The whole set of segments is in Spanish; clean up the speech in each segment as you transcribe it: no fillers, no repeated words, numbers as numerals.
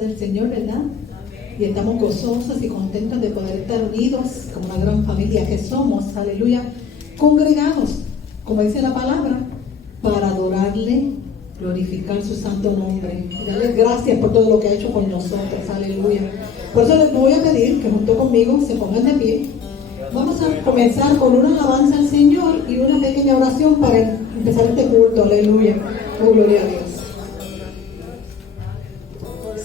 del Señor, ¿verdad? Y estamos gozosos y contentos de poder estar unidos como una gran familia que somos, aleluya, congregados, como dice la palabra, para adorarle, glorificar su santo nombre y darle gracias por todo lo que ha hecho con nosotros, aleluya. Por eso les voy a pedir que junto conmigo se pongan de pie. Vamos a comenzar con una alabanza al Señor y una pequeña oración para empezar este culto, aleluya. Oh, gloria a Dios.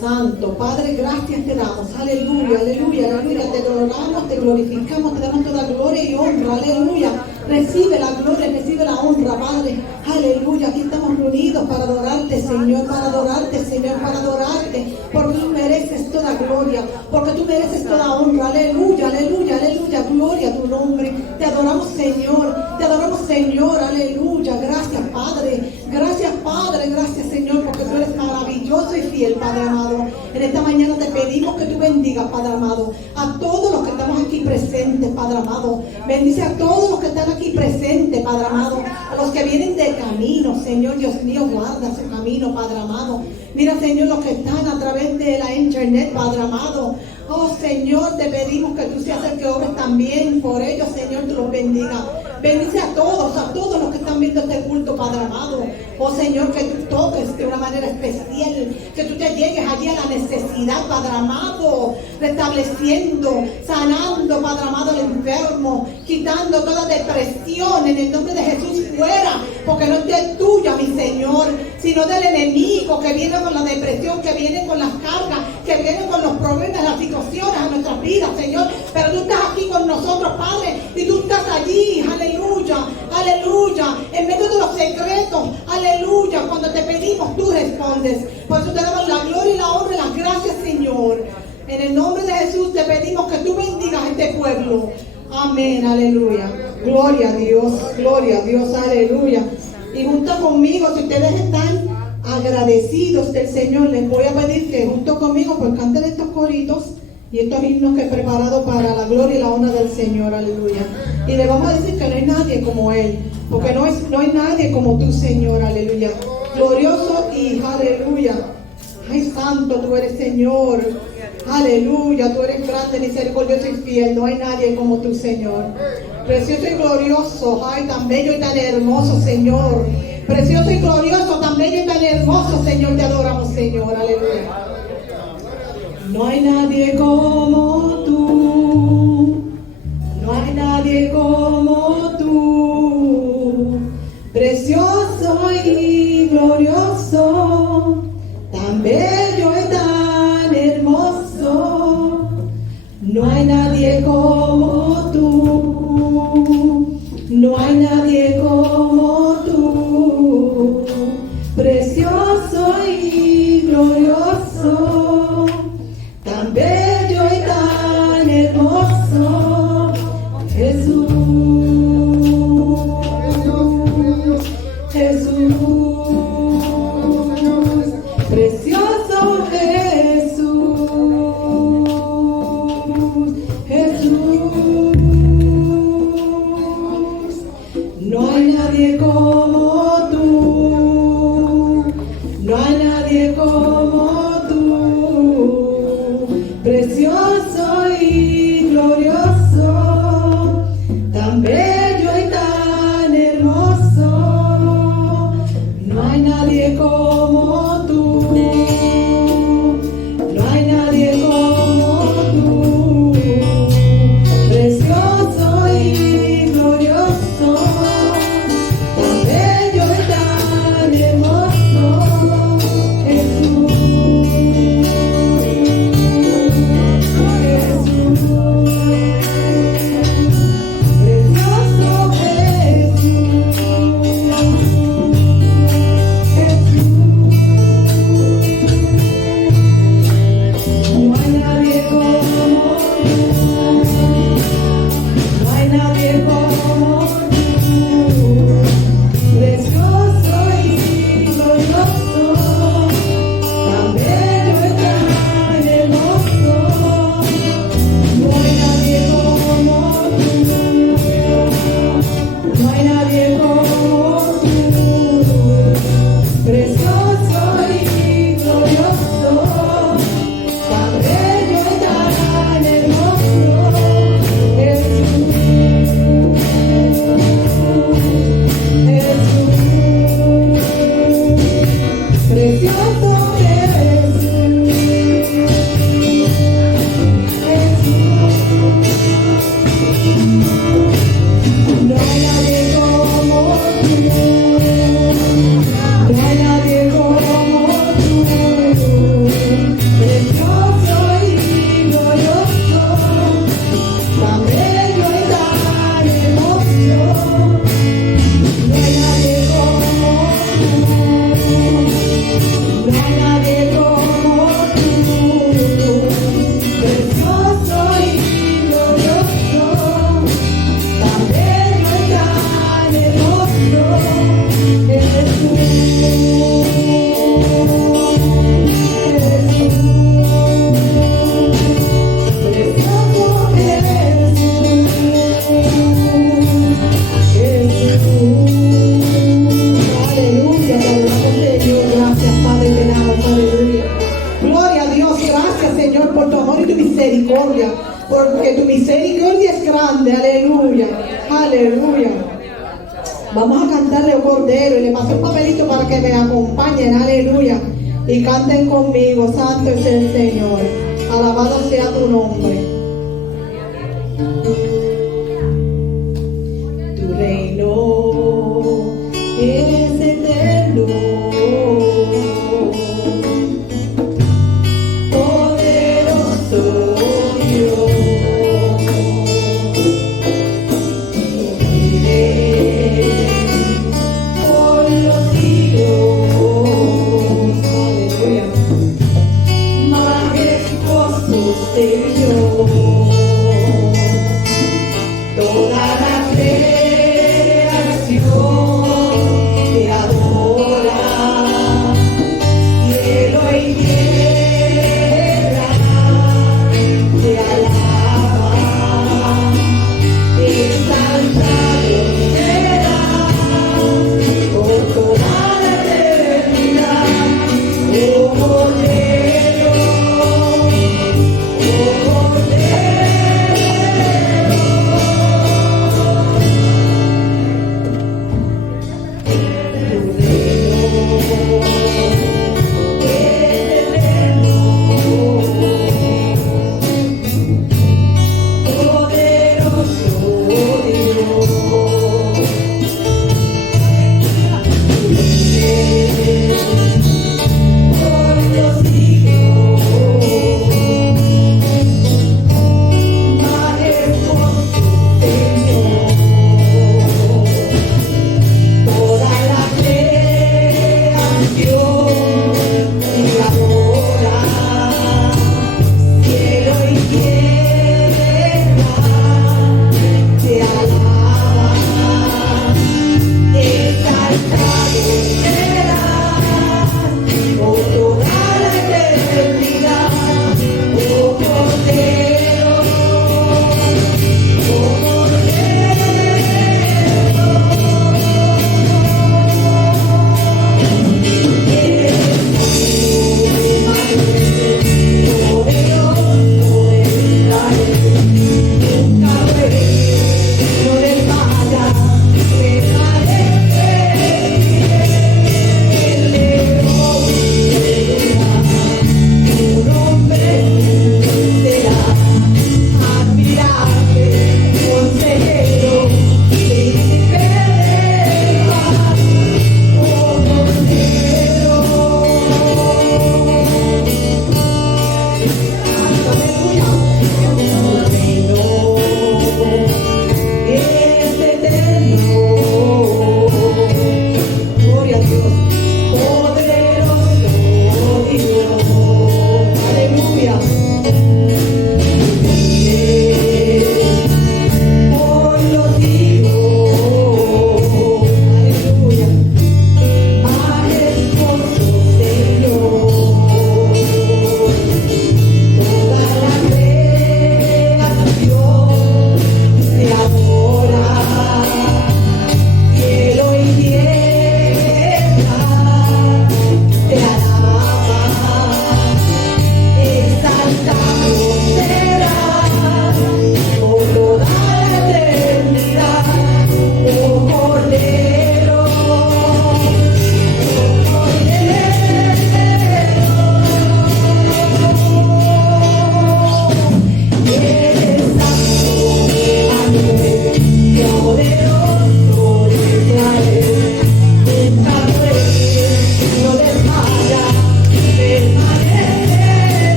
Santo, Padre, gracias te damos, aleluya, aleluya, aleluya, te adoramos, te glorificamos, te damos toda gloria y honra, aleluya. Recibe la gloria, recibe la honra, Padre, aleluya. Aquí estamos reunidos para adorarte, Señor, para adorarte, Señor, para adorarte, porque tú mereces toda gloria, porque tú mereces toda honra, aleluya, aleluya, aleluya, gloria a tu nombre. Te adoramos, Señor, aleluya. Gracias, Padre, gracias, Señor, porque tú eres maravilloso y fiel, Padre amado. En esta mañana te pedimos que tú bendigas, Padre amado, a todos los que estamos aquí presentes, Padre amado. Bendice a todos los que están aquí presentes, Padre amado, a los que vienen de camino, Señor, Dios mío, guarda su camino, Padre amado. Mira, Señor, los que están a través de la internet, Padre amado. Oh, Señor, te pedimos que tú seas el que obres también por ellos, Señor, tú los bendiga. Bendice a todos los que están viendo este culto, Padre amado. Oh, Señor, que tú toques de una manera especial, que tú te llegues allí a la necesidad, Padre amado, restableciendo, sanando, Padre amado, al enfermo, quitando toda depresión en el nombre de Jesús fuera, porque no es tuya, mi Señor, sino del enemigo que viene con la depresión, que viene con las cargas, que viene con los problemas, las situaciones a nuestras vidas, Señor. Pero tú estás aquí con nosotros, Padre, y tú estás allí, aleluya, aleluya, en medio de los secretos, aleluya. Cuando te pedimos, tú respondes. Por eso te damos la gloria y la honra y las gracias, Señor. En el nombre de Jesús te pedimos que tú bendigas a este pueblo. Amén, aleluya. Gloria a Dios, aleluya. Y junto conmigo, si ustedes están agradecidos del Señor, les voy a pedir que junto conmigo pues canten estos coritos y estos himnos que he preparado para la gloria y la honra del Señor, aleluya. Y le vamos a decir que no hay nadie como Él, porque no hay nadie como tú, Señor, aleluya. Glorioso y aleluya. Ay, santo tú eres, Señor. Aleluya, tú eres grande, misericordioso y fiel. No hay nadie como tú, Señor. Precioso y glorioso, ay, tan bello y tan hermoso, Señor. Precioso y glorioso, tan bello y tan hermoso, Señor. Te adoramos, Señor. Aleluya. No hay nadie como tú. No hay nadie como tú. Precioso y glorioso, tan bello y tan hermoso. No hay nadie como tú. No hay nadie como tú. Precioso y glorioso, tan bello y tan hermoso. Jesús, Jesús, precioso Jesús, Jesús. misericordia, porque tu misericordia es grande, aleluya, aleluya. Vamos a cantarle a Cordero y le paso un papelito para que me acompañen, aleluya, y canten conmigo, santo es el Señor, alabado sea tu nombre. Tu reino es eterno, poderoso Dios. Señor, toda la creación te adora, cielo y tierra te alaba, exaltado será por toda la eternidad, oh Cordero.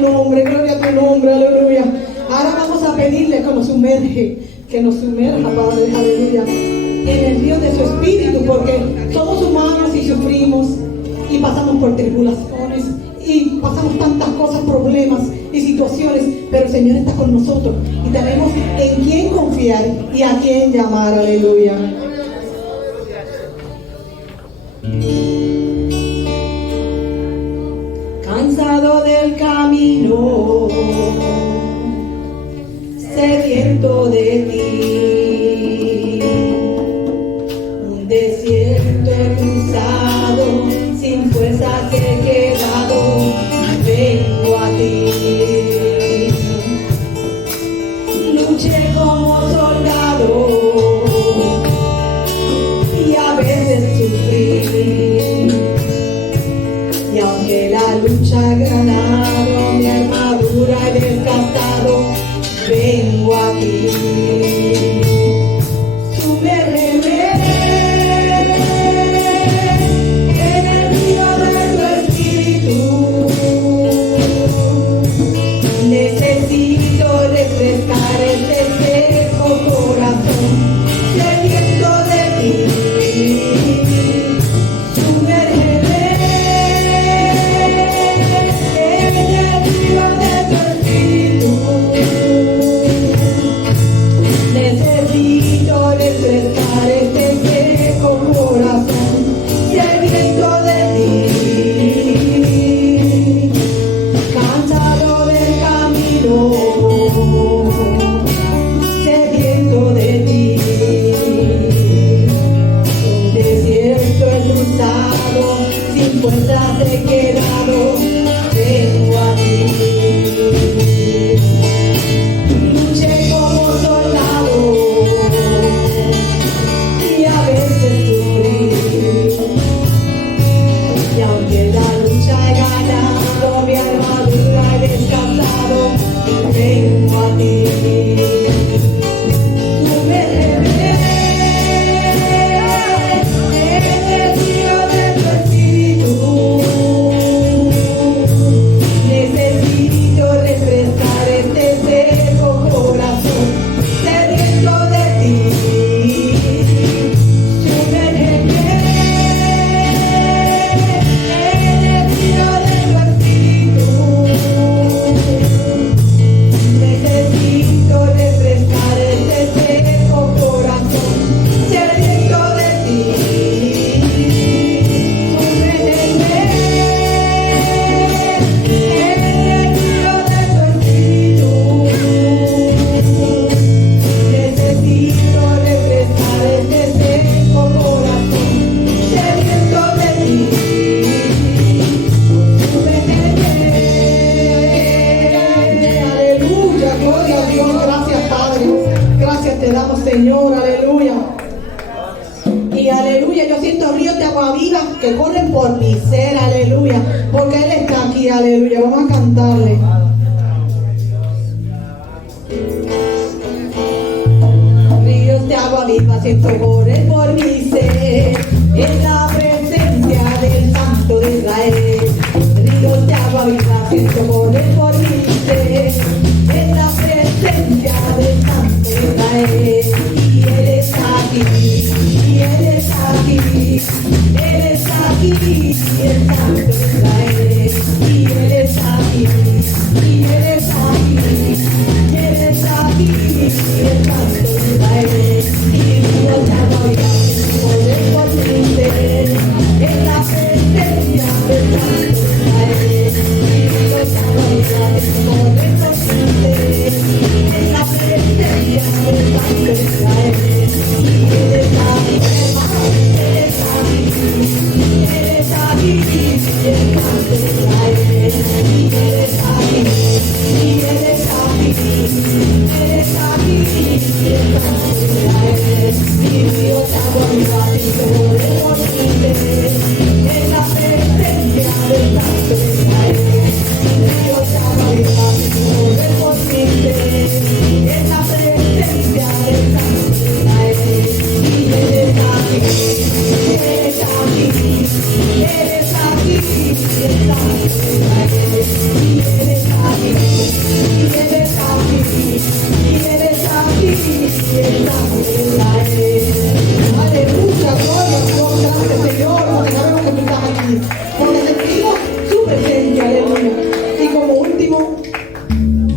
gloria a tu nombre, aleluya. Ahora vamos a pedirle que nos sumerja, Padre, aleluya, en el río de su espíritu, porque somos humanos y sufrimos y pasamos por tribulaciones y pasamos tantas cosas, problemas y situaciones, pero el Señor está con nosotros y tenemos en quién confiar y a quién llamar, aleluya. Cansado del camino, sediento de ti, un desierto cruzado, sin fuerzas he quedado, vengo a ti. Luché como soldado y a veces sufrí, y aunque la lucha ha ganado, mi armadura he desgastado, vengo aquí. Sumérgeme en el río de tu espíritu. Necesito refrescar este seco corazón sediento de ti. Sumérgeme en el río de tu espíritu. Necesito refrescar este seco corazón sediento de ti. Cansado del camino, sediento de ti. Un desierto he cruzado, sin fuerzas he quedado, vengo a ti. Luché como soldado y a veces sufrí, y aunque la lucha he ganado, mi armadura he descansado, vengo a ti. Sumérgeme en el río de tu espíritu. Necesito refrescar este seco corazón sediento de ti. Sumérgeme en el río de tu espíritu. Necesito refrescar este seco corazón sediento de ti. Sumérgeme en el río de tu espíritu. Necesito refrescar este seco corazón sediento de ti. Aleluya, gloria a Dios, gracias Padre, gracias te damos Señor, aleluya. Y aleluya, yo siento ríos de agua viva que corren por mi ser, aleluya, porque Él está aquí, aleluya. Vamos a cantarle. Ríos de agua viva siento correr por mi ser, en la presencia del Santo de Israel. Ríos de agua viva siento correr por mi ser, en la presencia del Santo de Israel. Y Él está aquí, y Él está aquí, Él está aquí, el Santo de Israel. Y Él está aquí, y Él está aquí, Él está aquí, el Santo de Israel. Y ríos de agua viva siento correr por mi ser, en la presencia del Santo de Israel. Y ríos de agua viva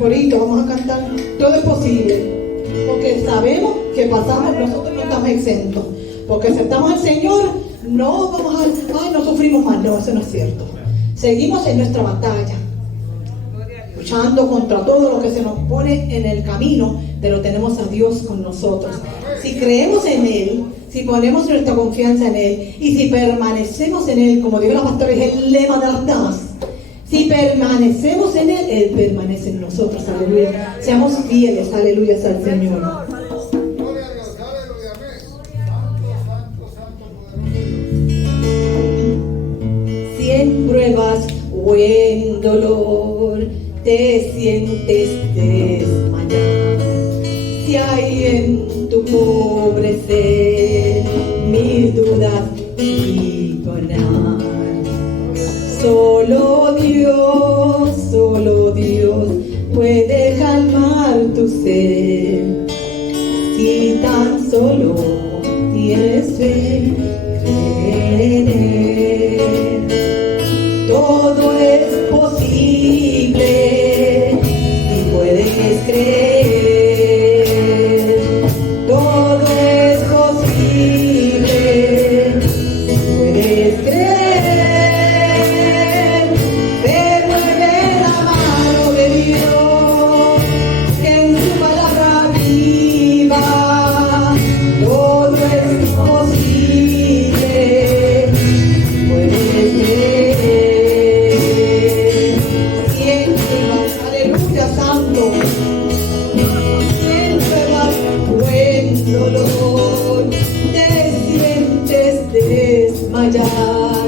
corito, vamos a cantar, todo es posible, porque sabemos que pasamos, nosotros no estamos exentos, porque aceptamos al Señor, no vamos a, ay, no sufrimos más, no, eso no es cierto. Seguimos en nuestra batalla, luchando contra todo lo que se nos pone en el camino, pero tenemos a Dios con nosotros. Si creemos en Él, si ponemos nuestra confianza en Él, y si permanecemos en Él, como dijo la pastora, es el lema de las damas. Si permanecemos en Él, Él permanece en nosotros, aleluya. Seamos fieles, aleluya, al Señor. Gloria a Dios, aleluya, amén. Santo, poderoso. Si en pruebas o en dolor te sientes desmayar, si hay en tu pobre ser mil dudas y penar, solo Dios puede calmar tu sed. Si tan solo tienes fe, cree en Él. Todo es posible si puedes creer. Todo es posible si puedes creer. Te mueve la mano de Dios, que en su palabra viva. Todo es posible si puedes creer. Siempre vas, aleluya, santo. Siempre vas, buen dolor, te sientes desmayar.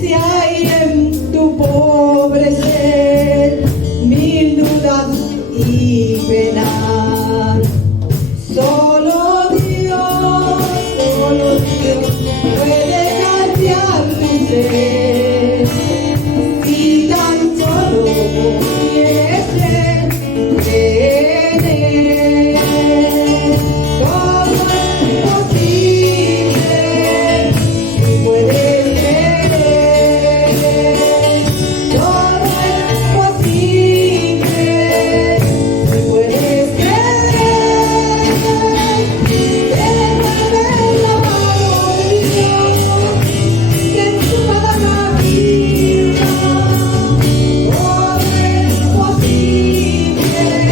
Si hay en tu pobre ser mil dudas y penar, solo Dios puede cambiar tu ser. Si tan solo quieres ser, cree en Él. Todo es posible si puedes creer. Todo es posible si puedes creer. Te mueve la mano de Dios, que en su palabra viva. Todo es posible si puedes creer.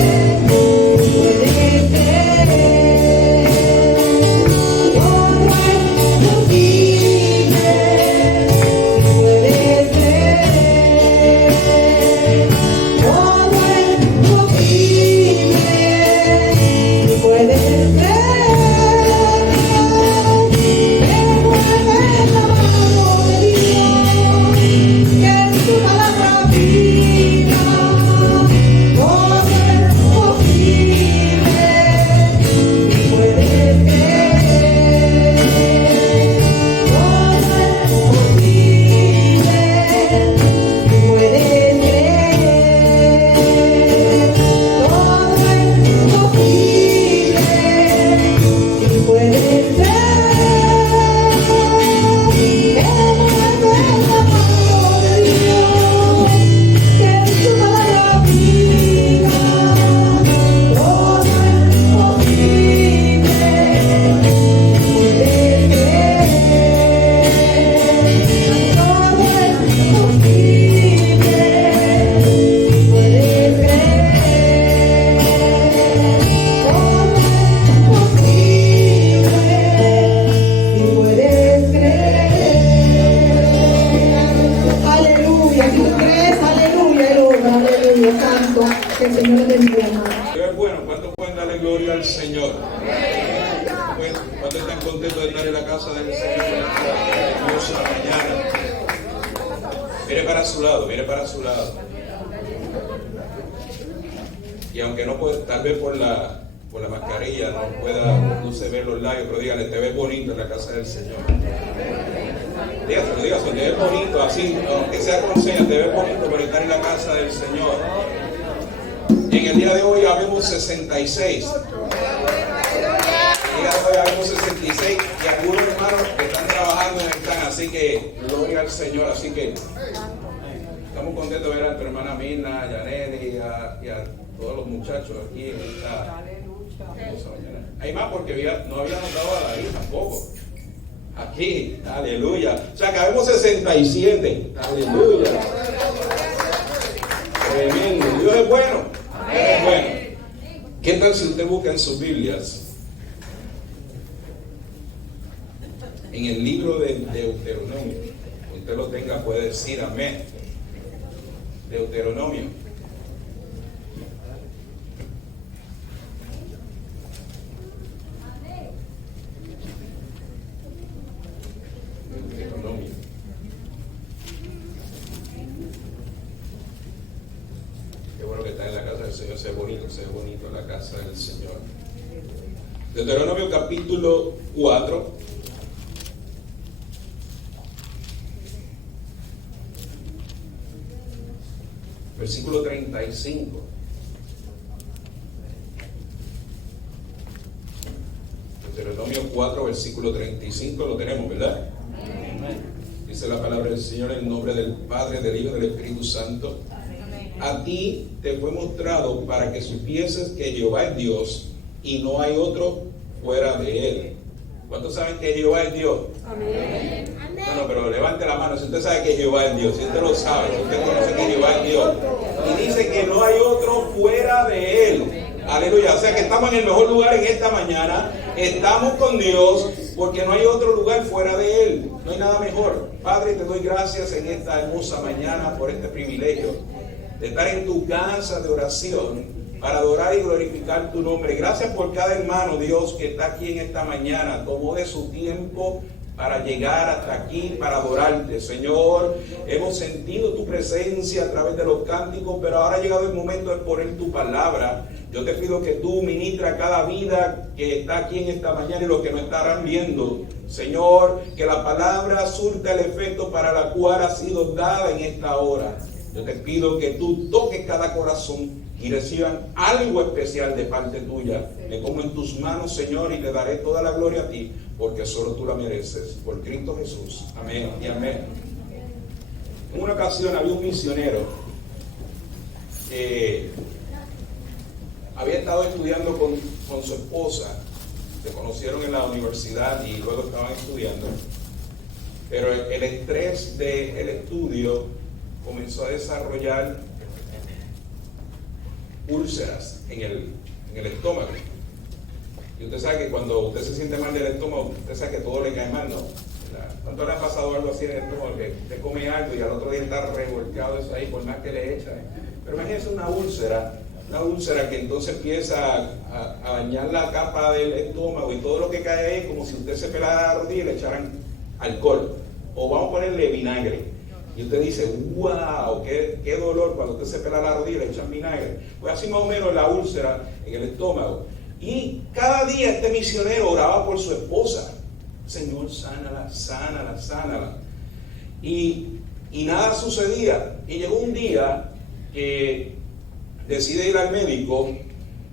Todo es posible si puedes creer. Todo es posible si puedes creer. Te mueve la mano de Dios, que en su palabra viva. Todo es posible si puedes creer. Todo es posible si puedes creer. Todo es posible si puedes creer. Te mueve la mano de Dios, que en su palabra viva. Todo es posible si puedes creer. Todo es posible si puedes creer. Todo es posible si puedes creer. Aleluya, si tú crees, aleluya, aleluya, santo, que el Señor te bendiga, hermano. Dios es bueno. ¿Cuántos pueden darle gloria al Señor? ¿Cuántos están contentos de estar en la casa del Señor en esta hermosa mañana? Mire para su lado, mire para su lado. Y aunque no puede, tal vez por la mascarilla no se ve los labios, pero dígale, te ves bonito en la casa del Señor. Dígaselo, te ves bonito, así, aunque sea con señas, te ves bonito por estar en la casa del Señor. Y en el día de hoy habemos 66. El día de hoy habemos 66 y algunos hermanos que están trabajando en el plan, así que gloria al Señor, así que estamos Estamos contentos de ver a tu hermana Mirna, a Yaneli y a todos los muchachos aquí en esta hermosa mañana. Hay más porque no había notado a David tampoco. Aquí, aleluya. O sea, cabemos 67. Aleluya. Tremendo. Dios es bueno. Dios es bueno. ¿Qué tal si usted busca en sus Biblias? En el libro de Deuteronomio. Usted lo tenga, puede decir amén. Deuteronomio. Deuteronomio. Qué bueno que está en la casa del Señor, se ve bonito la casa del Señor. Deuteronomio capítulo 4. Versículo 35. Deuteronomio 4, versículo 35, lo tenemos, ¿verdad? Dice la palabra del Señor en el nombre del Padre, del Hijo y del Espíritu Santo. A ti te fue mostrado para que supieses que Jehová es Dios y no hay otro fuera de él. ¿Cuántos saben que Jehová es Dios? Amén. Bueno, pero levante la mano si usted sabe que Jehová es Dios, si usted lo sabe, si usted conoce que Jehová es Dios. Y dice que no hay otro fuera de él. Aleluya. O sea que estamos en el mejor lugar en esta mañana. Estamos con Dios porque no hay otro lugar fuera de él. No hay nada mejor. Padre, te doy gracias en esta hermosa mañana por este privilegio de estar en tu casa de oración para adorar y glorificar tu nombre. Gracias por cada hermano, Dios, que está aquí en esta mañana. Tomó de su tiempo para llegar hasta aquí, para adorarte. Señor, hemos sentido tu presencia a través de los cánticos, pero ahora ha llegado el momento de poner tu palabra. Yo te pido que tú ministras cada vida que está aquí en esta mañana y los que nos estarán viendo. Señor, que la palabra surta el efecto para la cual ha sido dada en esta hora. Yo te pido que tú toques cada corazón y reciban algo especial de parte tuya. Me pongo en tus manos, Señor, y te daré toda la gloria a ti, porque solo tú la mereces. Por Cristo Jesús. Amén y amén. En una ocasión había un misionero que había estado estudiando con su esposa. Se conocieron en la universidad y luego estaban estudiando. Pero el estrés del estudio comenzó a desarrollar úlceras en el estómago. Y usted sabe que cuando usted se siente mal del estómago, usted sabe que todo le cae mal, ¿no? ¿Cuánto le ha pasado algo así en el estómago? Que usted come algo y al otro día está revolcado eso ahí por más que le echa. Pero imagínese una úlcera que entonces empieza a dañar la capa del estómago y todo lo que cae ahí es como si usted se pelara la rodilla y le echaran alcohol. O vamos a ponerle vinagre. Y usted dice, wow, qué dolor cuando usted se pela la rodilla y le echan vinagre. Pues así más o menos la úlcera en el estómago. Y cada día este misionero oraba por su esposa. Señor, sánala, sánala, sánala. Y nada sucedía. Y llegó un día que decide ir al médico.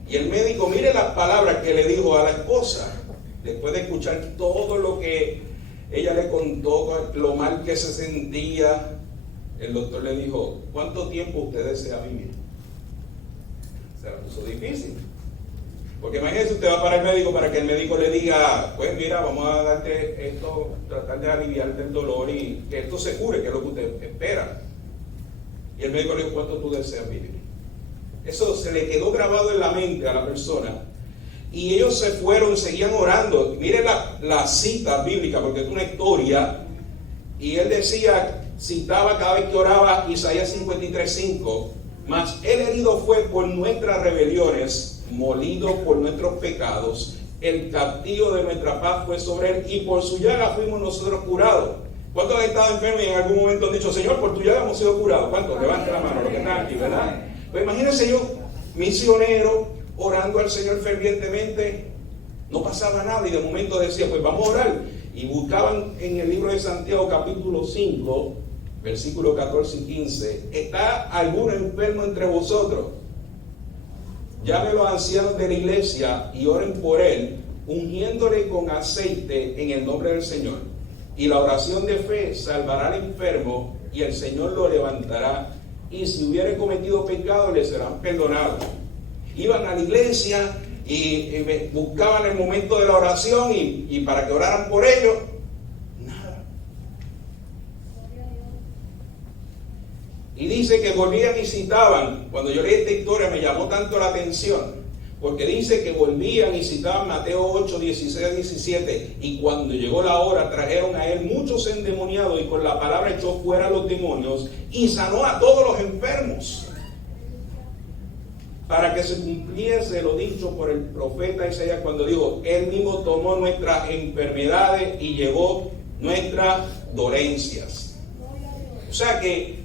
Y el médico, mire las palabras que le dijo a la esposa. Después de escuchar todo lo que ella le contó, lo mal que se sentía, el doctor le dijo, ¿cuánto tiempo usted desea vivir? Se la puso difícil. Porque imagínese, usted va para el médico para que el médico le diga, pues mira, vamos a darte esto, tratar de aliviarte el dolor y que esto se cure, que es lo que usted espera. Y el médico le dijo, ¿cuánto tú deseas vivir? Eso se le quedó grabado en la mente a la persona. Y ellos se fueron, seguían orando. Mire la cita bíblica, porque es una historia. Y él decía, citaba cada vez que oraba Isaías 53:5. Mas el herido fue por nuestras rebeliones, molido por nuestros pecados. El castigo de nuestra paz fue sobre él, y por su llaga fuimos nosotros curados. ¿Cuántos han estado enfermos y en algún momento han dicho, Señor, por tu llaga hemos sido curados? ¿Cuántos? Levante la mano, los que están aquí, ¿verdad? Pues imagínense yo, misionero, orando al Señor fervientemente, no pasaba nada y de momento decía, pues vamos a orar. Y buscaban en el libro de Santiago capítulo 5, versículos 14 y 15, ¿está alguno enfermo entre vosotros? Llame a los ancianos de la iglesia y oren por él, ungiéndole con aceite en el nombre del Señor. Y la oración de fe salvará al enfermo y el Señor lo levantará. y si hubieran cometido pecado les serán perdonados. Iban a la iglesia y buscaban el momento de la oración y para que oraran por ellos, nada. Y dice que volvían y citaban. Cuando yo leí esta historia me llamó tanto la atención, porque dice que volvían y citaban Mateo 8, 16, 17, y cuando llegó la hora trajeron a él muchos endemoniados y con la palabra echó fuera a los demonios y sanó a todos los enfermos, para que se cumpliese lo dicho por el profeta Isaías cuando dijo: él mismo tomó nuestras enfermedades y llevó nuestras dolencias. O sea que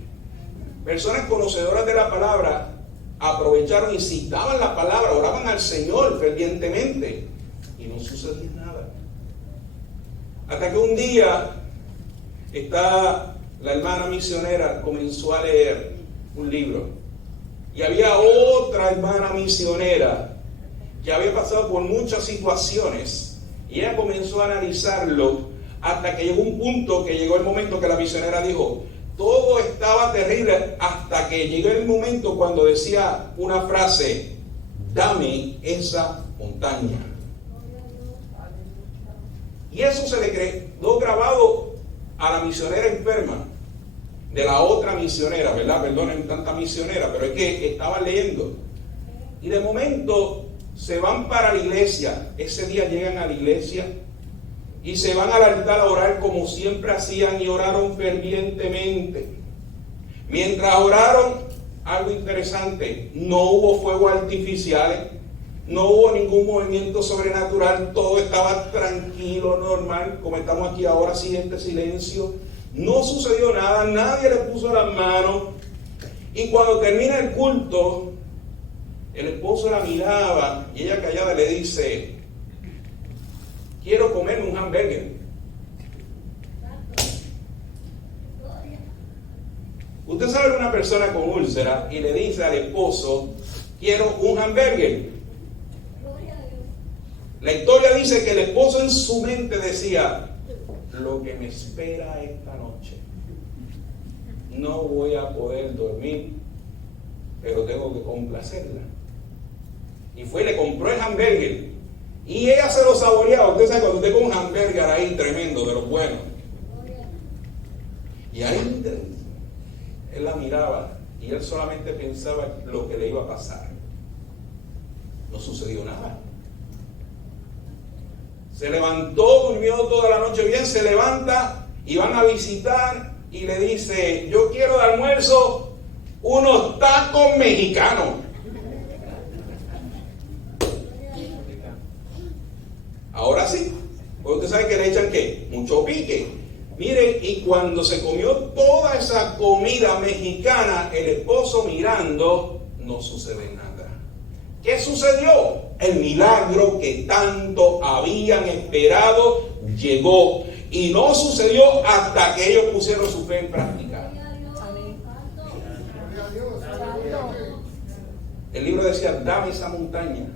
personas conocedoras de la palabra aprovecharon y citaban la palabra, oraban al Señor fervientemente y no sucedía nada. Hasta que un día la hermana misionera comenzó a leer un libro y había otra hermana misionera que había pasado por muchas situaciones y ella comenzó a analizarlo hasta que llegó un punto que llegó el momento que la misionera dijo: todo estaba terrible, hasta que llegó el momento cuando decía una frase: dame esa montaña. Y eso se le quedó grabado a la misionera enferma de la otra misionera, ¿verdad? Perdonen tanta misionera, pero es que estaban leyendo. Y de momento se van para la iglesia. Ese día llegan a la iglesia y se van al altar a orar como siempre hacían, y oraron fervientemente. Mientras oraron, algo interesante: no hubo fuegos artificiales, no hubo ningún movimiento sobrenatural, todo estaba tranquilo, normal, como estamos aquí ahora, sí, este silencio. No sucedió nada, nadie le puso las manos. Y cuando termina el culto, el esposo la miraba y ella callada le dice: quiero comerme un hamburger. Usted sabe una persona con úlcera y le dice al esposo: quiero un hamburger. La historia dice que el esposo en su mente decía: lo que me espera esta noche, no voy a poder dormir, pero tengo que complacerla. Y fue y le compró el hamburger. Y ella se lo saboreaba. Usted sabe cuando usted come un hamburger ahí tremendo, de los buenos. Y ahí él la miraba y él solamente pensaba lo que le iba a pasar. No sucedió nada. Se levantó, durmió toda la noche bien, se levanta y van a visitar y le dice: yo quiero de almuerzo unos tacos mexicanos. Ahora sí, pues usted sabe que le echan ¿qué? Mucho pique. Miren, y cuando se comió toda esa comida mexicana, el esposo mirando, no sucede nada. ¿Qué sucedió? El milagro que tanto habían esperado llegó. Y no sucedió hasta que ellos pusieron su fe en práctica. El libro decía: dame esa montaña.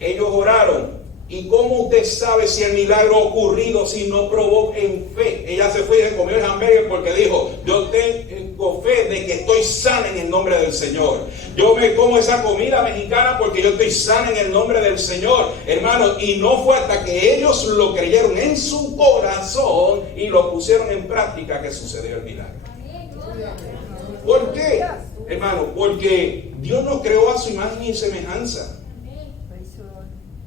Ellos oraron. ¿Y cómo usted sabe si el milagro ha ocurrido si no probó en fe? Ella se fue y se comió el hamburger porque dijo: yo tengo fe de que estoy sana en el nombre del Señor. Yo me como esa comida mexicana porque yo estoy sana en el nombre del Señor, hermanos. Y no fue hasta que ellos lo creyeron en su corazón y lo pusieron en práctica que sucedió el milagro. ¿Por qué, hermano? Porque Dios nos creó a su imagen y semejanza.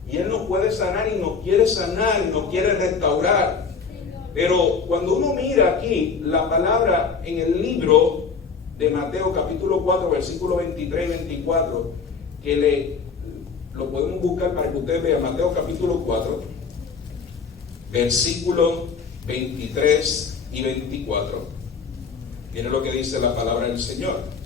Y Él nos puede sanar y nos quiere sanar y nos quiere restaurar. Pero cuando uno mira aquí la palabra en el libro de Mateo capítulo 4 versículo 23 y 24, que lo podemos buscar para que ustedes vean. Mateo capítulo 4 versículo 23 y 24. Miren lo que dice la palabra del Señor.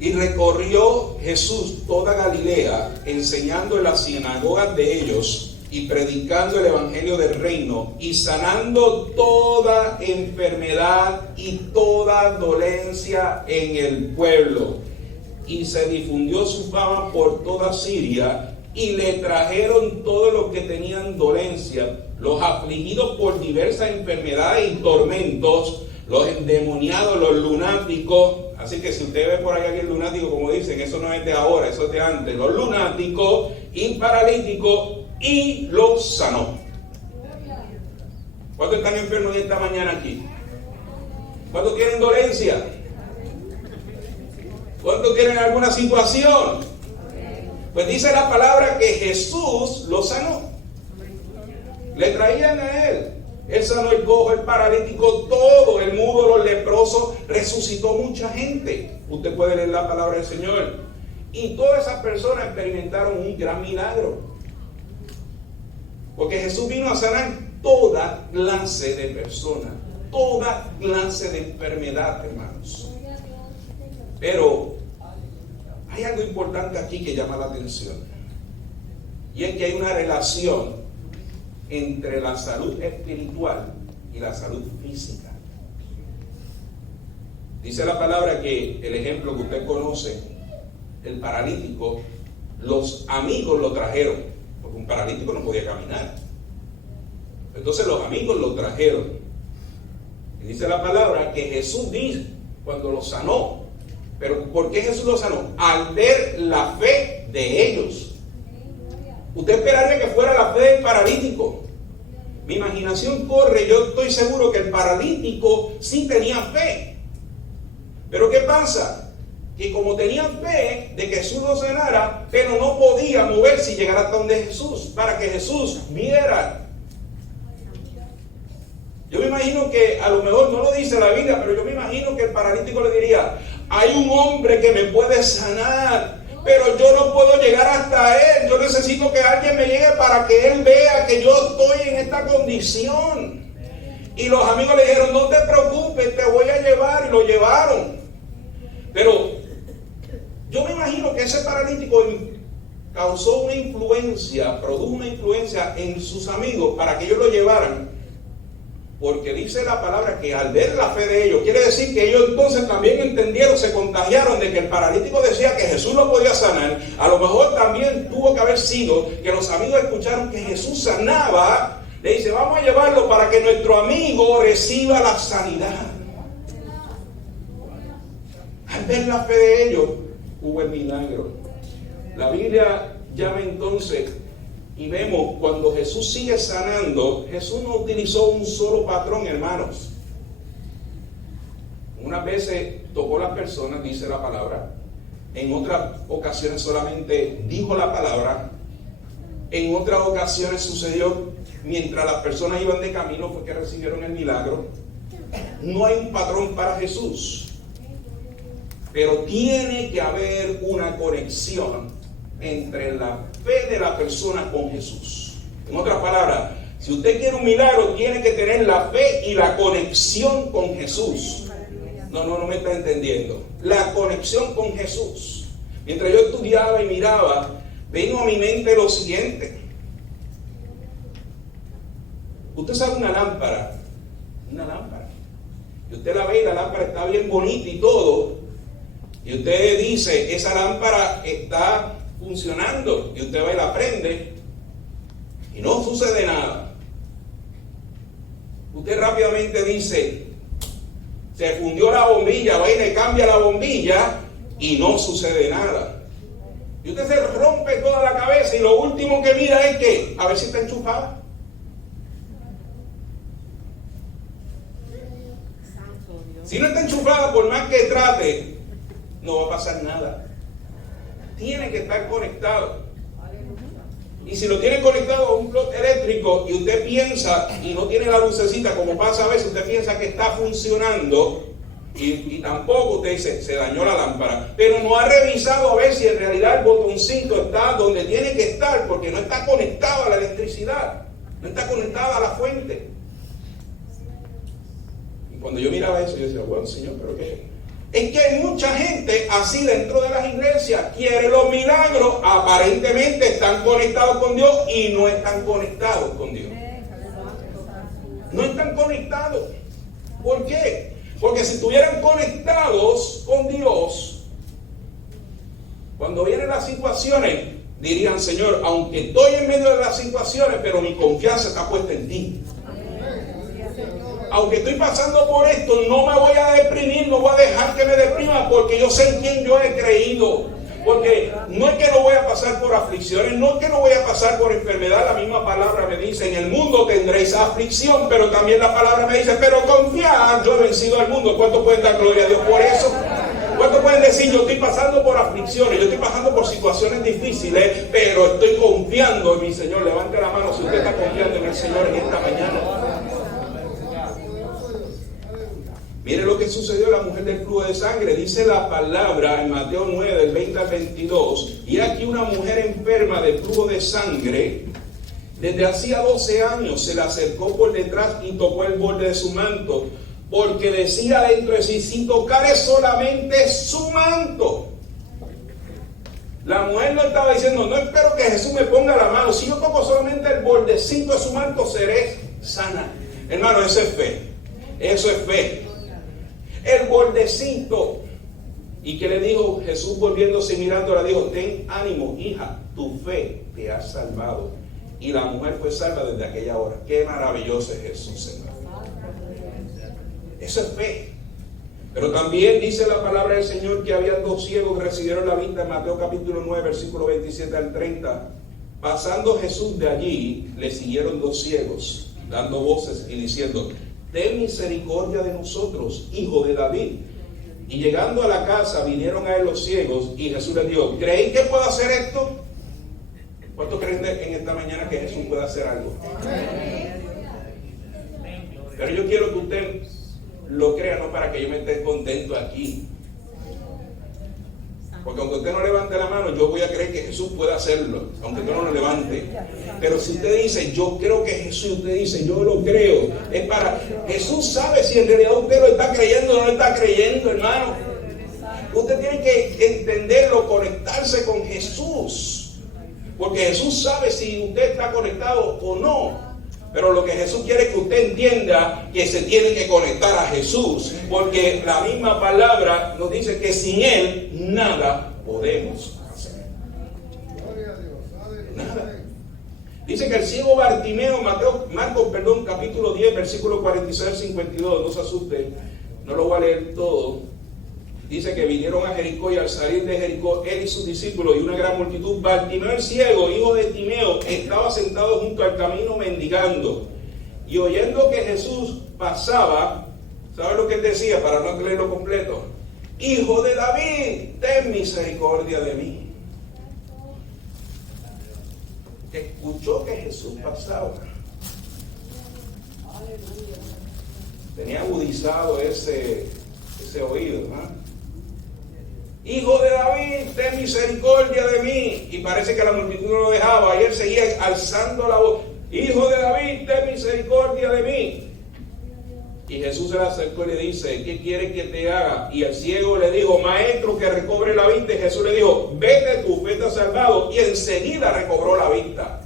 Y recorrió Jesús toda Galilea, enseñando en las sinagogas de ellos y predicando el evangelio del reino y sanando toda enfermedad y toda dolencia en el pueblo. Y se difundió su fama por toda Siria, y le trajeron todos los que tenían dolencia, los afligidos por diversas enfermedades y tormentos, los endemoniados, los lunáticos. Así que si usted ve por ahí a alguien lunático, como dicen, eso no es de ahora, eso es de antes. Los lunáticos y paralíticos, y los sanó. ¿Cuántos están enfermos en esta mañana aquí? ¿Cuántos tienen dolencia? ¿Cuántos tienen alguna situación? Pues dice la palabra que Jesús los sanó. Le traían a él. Él sanó el cojo, el paralítico, todo, el mudo, los leprosos, resucitó mucha gente. Usted puede leer la palabra del Señor. Y todas esas personas experimentaron un gran milagro. Porque Jesús vino a sanar toda clase de personas, toda clase de enfermedad, hermanos. Pero hay algo importante aquí que llama la atención. Y es que hay una relación entre la salud espiritual y la salud física. Dice la palabra que el ejemplo que usted conoce, el paralítico, los amigos lo trajeron, porque un paralítico no podía caminar. Entonces los amigos lo trajeron. Y dice la palabra que Jesús dice, cuando lo sanó, pero ¿por qué Jesús lo sanó? Al ver la fe de ellos. Usted esperaría que fuera la fe del paralítico. Mi imaginación corre, yo estoy seguro que el paralítico sí tenía fe. Pero ¿qué pasa? Que como tenían fe de que Jesús lo sanara, pero no podía moverse y llegar hasta donde Jesús, para que Jesús viera. Yo me imagino que, a lo mejor no lo dice la Biblia, pero yo me imagino que el paralítico le diría: hay un hombre que me puede sanar, pero yo no puedo llegar hasta él. Yo necesito que alguien me llegue para que él vea que yo estoy en esta condición. Y los amigos le dijeron: no te preocupes, te voy a llevar. Y lo llevaron. Pero yo me imagino que ese paralítico causó una influencia, produjo una influencia en sus amigos para que ellos lo llevaran. Porque dice la palabra que al ver la fe de ellos, quiere decir que ellos entonces también entendieron, se contagiaron de que el paralítico decía que Jesús lo podía sanar. A lo mejor también tuvo que haber sido que los amigos escucharon que Jesús sanaba. Le dice: vamos a llevarlo para que nuestro amigo reciba la sanidad. Al ver la fe de ellos, hubo el milagro. La Biblia llama entonces, y vemos cuando Jesús sigue sanando, Jesús no utilizó un solo patrón, hermanos. Unas veces tocó a las personas, dice la palabra. En otras ocasiones solamente dijo la palabra. En otras ocasiones sucedió mientras las personas iban de camino, fue que recibieron el milagro. No hay un patrón para Jesús. Pero tiene que haber una conexión entre la fe de la persona con Jesús. En otras palabras, si usted quiere un milagro, tiene que tener la fe y la conexión con Jesús. No me está entendiendo. La conexión con Jesús. Mientras yo estudiaba y miraba, vino a mi mente lo siguiente. Usted sabe una lámpara. Y usted la ve y la lámpara está bien bonita y todo. Y usted dice: esa lámpara está funcionando, y usted va y la prende y no sucede nada. Usted rápidamente dice: se fundió la bombilla, va y le cambia la bombilla y no sucede nada. Y usted se rompe toda la cabeza y lo último que mira es que a ver si está enchufada. Si no está enchufada, por más que trate, no va a pasar nada. Tiene que estar conectado. Y si lo tiene conectado a un plug eléctrico y usted piensa y no tiene la lucecita, como pasa a veces, usted piensa que está funcionando y tampoco, usted dice: se dañó la lámpara, pero no ha revisado a ver si en realidad el botoncito está donde tiene que estar, porque no está conectado a la electricidad, no está conectado a la fuente. Y cuando yo miraba eso, yo decía: bueno, Señor, ¿pero qué? Es que hay mucha gente así dentro de las iglesias, quiere los milagros, aparentemente están conectados con Dios y no están conectados con Dios. No están conectados. ¿Por qué? Porque si estuvieran conectados con Dios, cuando vienen las situaciones, dirían: Señor, aunque estoy en medio de las situaciones, pero mi confianza está puesta en ti. aunque estoy pasando por esto, no me voy a deprimir, no voy a dejar que me deprima, porque yo sé en quién yo he creído. Porque no es que no voy a pasar por aflicciones, no es que no voy a pasar por enfermedad. La misma palabra me dice, en el mundo tendréis aflicción, pero también la palabra me dice, pero confiad, yo he vencido al mundo. ¿Cuántos pueden dar gloria a Dios por eso? ¿Cuántos pueden decir, yo estoy pasando por aflicciones, yo estoy pasando por situaciones difíciles, pero estoy confiando en mi Señor? Levante la mano si usted está confiando en el Señor en esta mañana. Mire lo que sucedió a la mujer del flujo de sangre. Dice la palabra en Mateo 9, del 20 al 22. Y aquí una mujer enferma de flujo de sangre, desde hacía 12 años, se le acercó por detrás y tocó el borde de su manto, porque decía dentro de sí, si tocare solamente su manto. La mujer no estaba diciendo, no espero que Jesús me ponga la mano, si yo toco solamente el bordecito de su manto, seré sana. Hermano, eso es fe. Eso es fe. El bordecito. ¿Y qué le dijo Jesús volviéndose y mirándola? Dijo, ten ánimo, hija, tu fe te ha salvado. Y la mujer fue salva desde aquella hora. Qué maravilloso es Jesús, hermano. Eso es fe. Pero también dice la palabra del Señor que había 2 ciegos que recibieron la vista en Mateo capítulo 9, versículo 27 al 30. Pasando Jesús de allí, le siguieron 2 ciegos, dando voces y diciendo, ten misericordia de nosotros, hijo de David. Y llegando a la casa, vinieron a él los ciegos, y Jesús les dijo, ¿creéis que puedo hacer esto? ¿Cuántos creen en esta mañana que Jesús puede hacer algo? Pero yo quiero que usted lo crea, no para que yo me esté contento aquí. Porque aunque usted no levante la mano, yo voy a creer que Jesús puede hacerlo, aunque usted no lo levante. Pero si usted dice, yo creo que Jesús, usted dice, yo lo creo, es para... Jesús sabe si en realidad usted lo está creyendo o no lo está creyendo, hermano. Usted tiene que entenderlo, conectarse con Jesús. Porque Jesús sabe si usted está conectado o no. Pero lo que Jesús quiere es que usted entienda que se tiene que conectar a Jesús, porque la misma palabra nos dice que sin Él nada podemos hacer. Nada. Dice que el ciego Bartimeo, Marcos, capítulo 10, versículo 46 al 52, no se asusten, no lo voy a leer todo. Dice que vinieron a Jericó y al salir de Jericó, él y sus discípulos y una gran multitud, Bartimeo el ciego, hijo de Timeo, estaba sentado junto al camino mendigando. Y oyendo que Jesús pasaba, ¿sabe lo que él decía? Para no leerlo completo. Hijo de David, ten misericordia de mí. Escuchó que Jesús pasaba. Tenía agudizado ese oído, ¿no? Hijo de David, ten misericordia de mí. Y parece que la multitud no lo dejaba. Y él seguía alzando la voz. Hijo de David, ten misericordia de mí. Y Jesús se le acercó y le dice, ¿qué quiere que te haga? Y el ciego le dijo, maestro, que recobre la vista. Y Jesús le dijo, vete, tu fe te ha salvado. Y enseguida recobró la vista.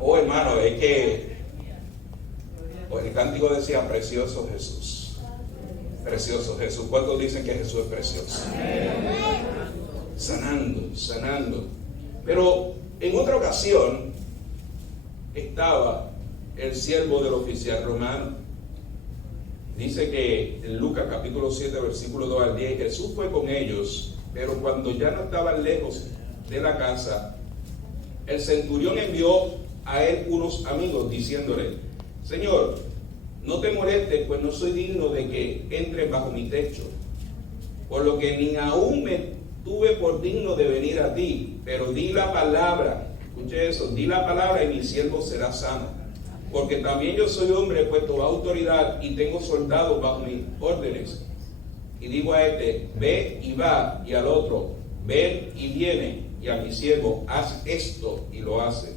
Oh, hermano, es que pues el cántico decía, precioso Jesús. Precioso Jesús. ¿Cuántos dicen que Jesús es precioso? Sanando. Pero en otra ocasión estaba el siervo del oficial romano. Dice que en Lucas capítulo 7, versículo 2 al 10, Jesús fue con ellos, pero cuando ya no estaban lejos de la casa, el centurión envió a él unos amigos diciéndole, Señor, no te molestes, pues no soy digno de que entres bajo mi techo, por lo que ni aún me tuve por digno de venir a ti, pero di la palabra, escuche eso, di la palabra y mi siervo será sano, porque también yo soy hombre puesto a autoridad y tengo soldados bajo mis órdenes. Y digo a este, ve y va, y al otro, ven y viene, y a mi siervo, haz esto, y lo hace.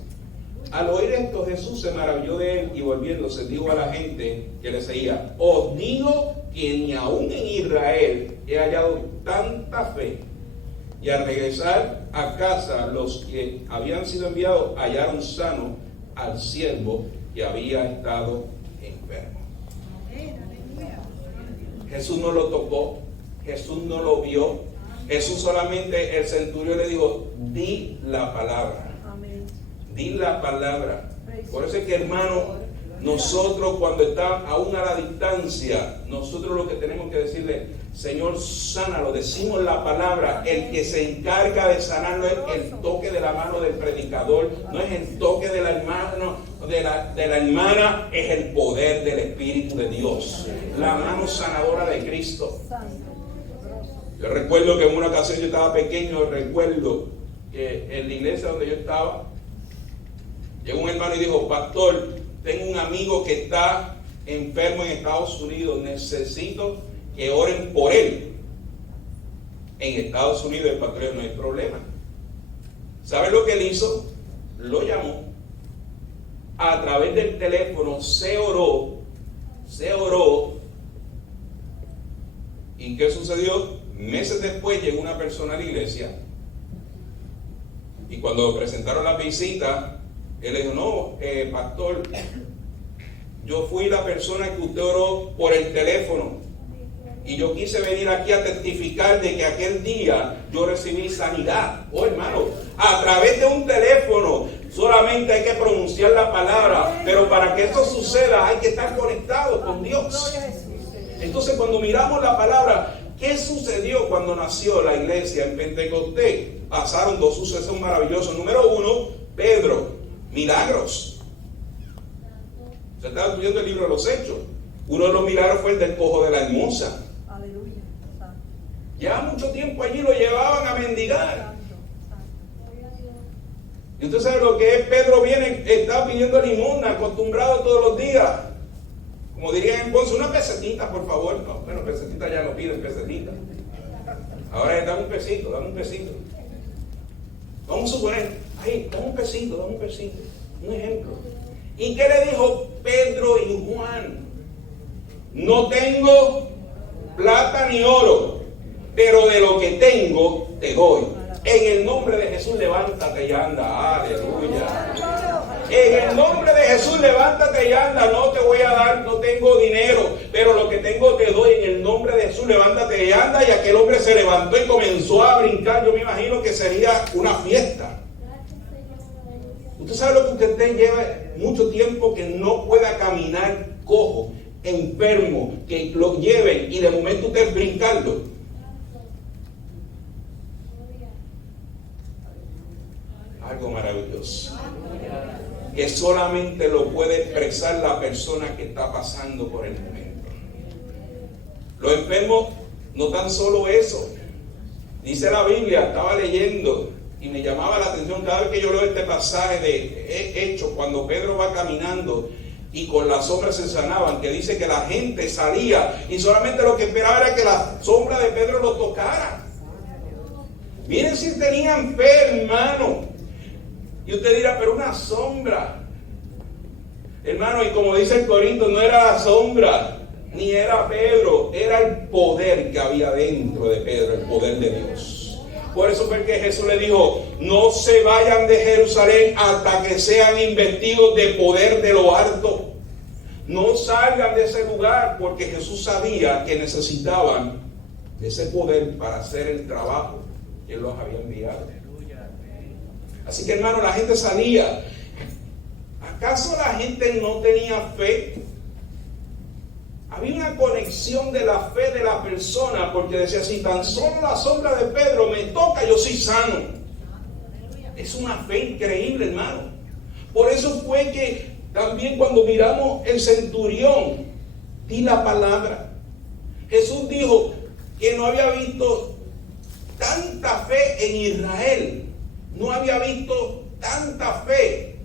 Al oír esto, Jesús se maravilló de él y volviéndose dijo a la gente que le seguía, os digo que ni aún en Israel he hallado tanta fe. Y al regresar a casa, los que habían sido enviados hallaron sano al siervo que había estado enfermo. Jesús no lo tocó, Jesús no lo vio, Jesús solamente, el centurión le dijo, di la palabra. Di la palabra. Por eso es que, hermano, Nosotros cuando está aún a la distancia, nosotros lo que tenemos que decirle, Señor, sánalo, decimos la palabra. El que se encarga de sanar no es el toque de la mano del predicador, no es el toque de la hermana, de la hermana, es el poder del Espíritu de Dios, la mano sanadora de Cristo. Yo recuerdo que en una ocasión yo estaba pequeño, recuerdo que en la iglesia donde yo estaba, llegó un hermano y dijo, pastor, tengo un amigo que está enfermo en Estados Unidos, necesito que oren por él. En Estados Unidos el pastor dijo, no hay problema. ¿Sabe lo que él hizo? Lo llamó. A través del teléfono se oró. ¿Y qué sucedió? Meses después llegó una persona a la iglesia y cuando presentaron la visita, él le dijo, no, pastor, yo fui la persona que usted oró por el teléfono y yo quise venir aquí a testificar de que aquel día yo recibí sanidad. Oh, hermano, a través de un teléfono solamente hay que pronunciar la palabra, pero para que eso suceda hay que estar conectados con Dios. Entonces cuando miramos la palabra, ¿qué sucedió cuando nació la iglesia en Pentecostés? Pasaron dos sucesos maravillosos. Número uno, Pedro, milagros. Se estaba estudiando el libro de los Hechos. Uno de los milagros fue el del cojo de la hermosa. Aleluya. Ya mucho tiempo allí lo llevaban a mendigar. Y usted sabe lo que es, Pedro viene, está pidiendo limosna, acostumbrado todos los días. Como dirían en Ponce, una pesetita, por favor. No, bueno, pesetita ya no piden pesetita. Ahora dame un pesito, dame un pesito. Vamos a suponer, ay, dame un pesito. Un ejemplo. ¿Y qué le dijo Pedro y Juan? No tengo plata ni oro, pero de lo que tengo te doy. En el nombre de Jesús, levántate y anda. Aleluya. En el nombre de Jesús, levántate y anda. No te voy a dar, no tengo dinero, pero lo que tengo te doy. En el nombre de Jesús, levántate y anda. Y aquel hombre se levantó y comenzó a brincar. Yo me imagino que sería una fiesta. Usted sabe lo que usted lleva mucho tiempo que no pueda caminar, cojo, enfermo, que lo lleven y de momento usted brincando. Algo maravilloso que solamente lo puede expresar la persona que está pasando por el momento. Los enfermos no tan solo eso. Dice la Biblia, estaba leyendo y me llamaba la atención cada vez que yo leo este pasaje de Hechos, cuando Pedro va caminando y con la sombra se sanaban, que dice que la gente salía y solamente lo que esperaba era que la sombra de Pedro lo tocara. Miren si tenían fe, hermano. Y usted dirá, pero una sombra. Hermano, y como dice el Corinto, no era la sombra, ni era Pedro, era el poder que había dentro de Pedro, el poder de Dios. Por eso fue que Jesús le dijo, no se vayan de Jerusalén hasta que sean investidos de poder de lo alto. No salgan de ese lugar, porque Jesús sabía que necesitaban ese poder para hacer el trabajo que Él los había enviado. Así que, hermano, la gente salía. ¿Acaso la gente no tenía fe? Había una conexión de la fe de la persona, porque decía, si tan solo la sombra de Pedro me toca, yo soy sano. Es una fe increíble, hermano. Por eso fue que también cuando miramos el centurión, di la palabra. Jesús dijo que no había visto tanta fe en Israel. No había visto tanta fe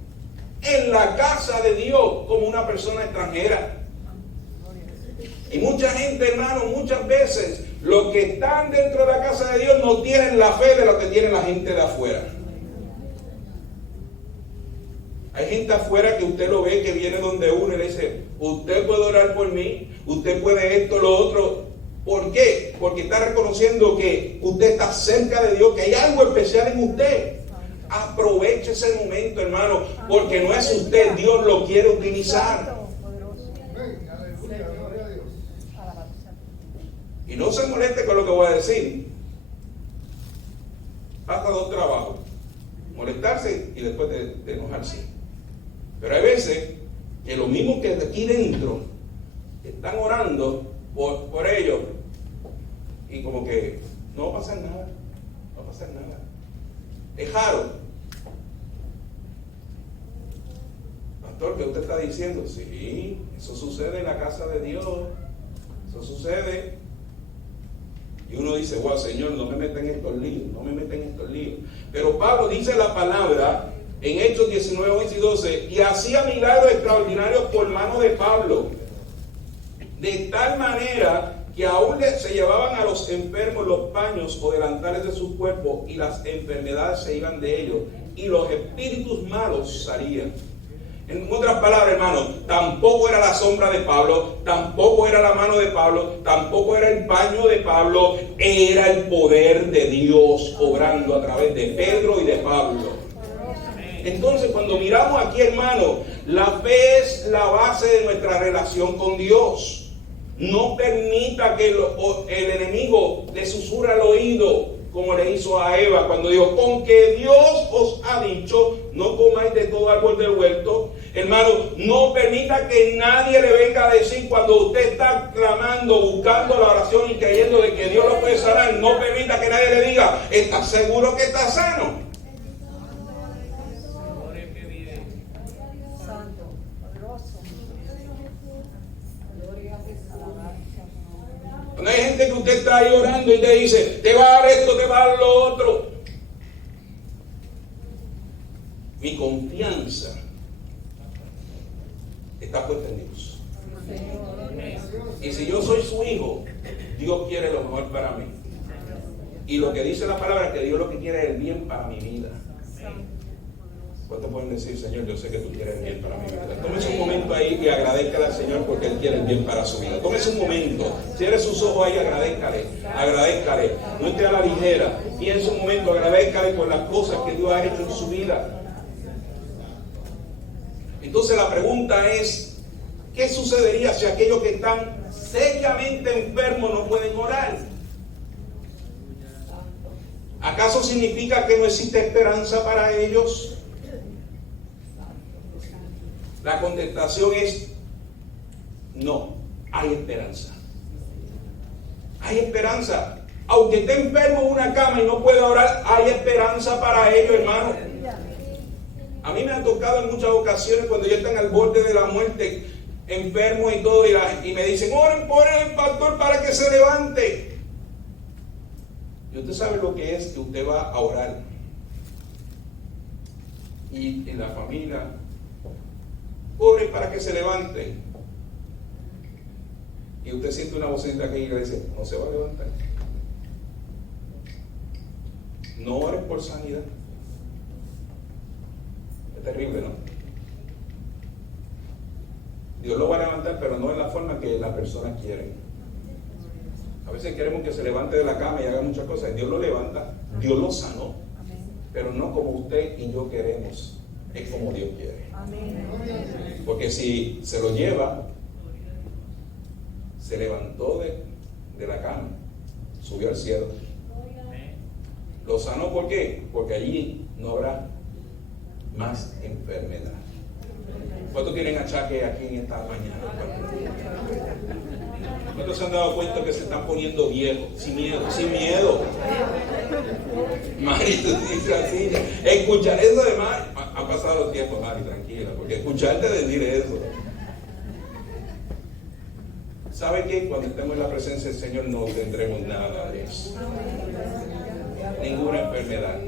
en la casa de Dios como una persona extranjera. Y mucha gente, hermano, muchas veces los que están dentro de la casa de Dios no tienen la fe de lo que tiene la gente de afuera. Hay gente afuera que usted lo ve que viene donde uno y le dice, usted puede orar por mí, usted puede esto, lo otro. ¿Por qué? Porque está reconociendo que usted está cerca de Dios, que hay algo especial en usted. Aproveche ese momento, hermano, porque no es usted, Dios lo quiere utilizar. Y no se moleste con lo que voy a decir. Basta dos trabajos: molestarse y después de enojarse. Pero hay veces que los mismos que aquí dentro están orando por ellos, y como que no va a pasar nada, no va a pasar nada. Es raro. Pastor, ¿qué usted está diciendo? Sí, eso sucede en la casa de Dios, eso sucede. Y uno dice, wow, Señor, no me meta en estos líos, no me meta en estos líos. Pero Pablo dice la palabra en Hechos 19, 11 y 12, y hacía milagros extraordinarios por mano de Pablo, de tal manera que aún se llevaban a los enfermos los paños o delantales de su cuerpo, y las enfermedades se iban de ellos, y los espíritus malos salían. En otras palabras, hermano, tampoco era la sombra de Pablo, tampoco era la mano de Pablo, tampoco era el paño de Pablo, era el poder de Dios obrando a través de Pedro y de Pablo. Entonces, cuando miramos aquí, hermano, la fe es la base de nuestra relación con Dios. No permita que el enemigo le susurre al oído, como le hizo a Eva cuando dijo, con que Dios os ha dicho, no comáis de todo árbol del huerto. Hermano, no permita que nadie le venga a decir cuando usted está clamando, buscando la oración y creyendo de que Dios lo puede sanar. No permita que nadie le diga, ¿estás seguro que estás sano? Cuando hay gente que usted está ahí orando y te dice, te va a dar esto, te va a dar lo otro. Mi confianza está puesta en Dios. Y si yo soy su hijo, Dios quiere lo mejor para mí. Y lo que dice la palabra es que Dios lo que quiere es el bien para mi vida. ¿Cuántos pueden decir, Señor, yo sé que tú quieres el bien para mi vida? Tómese un momento ahí y agradezcale al Señor porque Él quiere el bien para su vida. Tómese un momento, cierre sus ojos ahí, agradézcale. No esté a la ligera. Piense un momento, agradézcale por las cosas que Dios ha hecho en su vida. Entonces la pregunta es, ¿qué sucedería si aquellos que están seriamente enfermos no pueden orar? ¿Acaso significa que no existe esperanza para ellos? La contestación es no, hay esperanza. Hay esperanza. Aunque esté enfermo en una cama y no pueda orar, hay esperanza para ellos, hermano. A mí me ha tocado en muchas ocasiones cuando ya están al borde de la muerte, enfermos y todo, y me dicen, oren por el pastor para que se levante. Y usted sabe lo que es que usted va a orar. Y en la familia, ore para que se levante. Y usted siente una vocecita que le dice, no se va a levantar. No ores por sanidad. Es terrible, ¿no? Dios lo va a levantar, pero no en la forma que las personas quieren. A veces queremos que se levante de la cama y haga muchas cosas. Dios lo levanta, Dios lo sanó, pero no como usted y yo queremos, es como Dios quiere. Porque si se lo lleva, se levantó de la cama, subió al cielo. Lo sanó, ¿por qué? Porque allí no habrá más enfermedad. ¿Cuántos tienen achaque aquí en esta mañana? ¿Cuántos se han dado cuenta que se están poniendo viejos? Sin miedo, sin miedo. Mari, tú dices así. Escuchar eso de Mari. Han pasado los tiempos, Mari, tranquila, porque escucharte decir eso. ¿Sabe qué? Cuando estemos en la presencia del Señor no tendremos nada de eso. Ninguna enfermedad.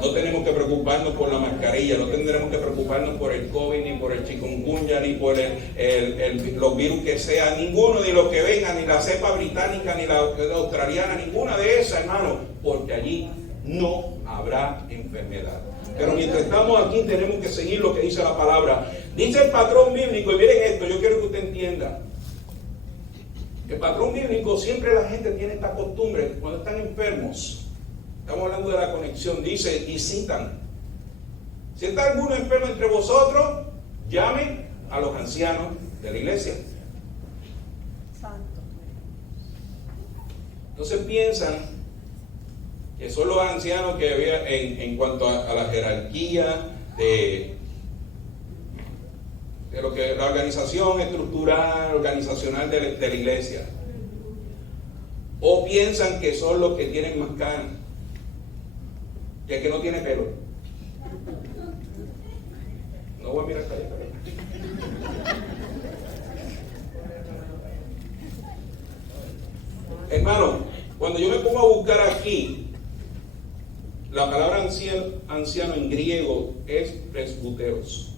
No tenemos que preocuparnos por la mascarilla, no tendremos que preocuparnos por el COVID, ni por el chikungunya, ni por los virus que sea, ninguno de los que vengan, ni la cepa británica, ni la australiana, ninguna de esas, hermano, porque allí no habrá enfermedad. Pero mientras estamos aquí tenemos que seguir lo que dice la palabra. Dice el patrón bíblico, y miren esto, yo quiero que usted entienda. El patrón bíblico, siempre la gente tiene esta costumbre, cuando están enfermos, estamos hablando de la conexión, dice y citan, si está alguno enfermo entre vosotros, llamen a los ancianos de la iglesia. Entonces piensan que son los ancianos que había en cuanto a la jerarquía de de lo que la organización estructural, organizacional de la iglesia. O piensan que son los que tienen más canas, que el que no tiene pelo. No voy a mirar hasta allá. Hermano, cuando yo me pongo a buscar aquí, la palabra anciano en griego es presbuteros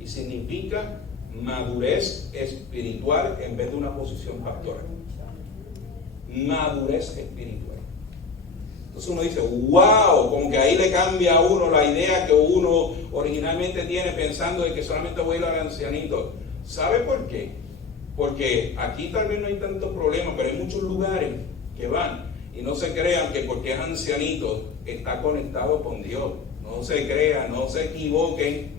y significa madurez espiritual en vez de una posición pastoral. Madurez espiritual. Entonces uno dice, wow, como que ahí le cambia a uno la idea que uno originalmente tiene pensando de que solamente voy a ir al ancianito. ¿Sabe por qué? Porque aquí tal vez no hay tanto problema, pero hay muchos lugares que van y no se crean que porque es ancianito está conectado con Dios. No se crean, no se equivoquen,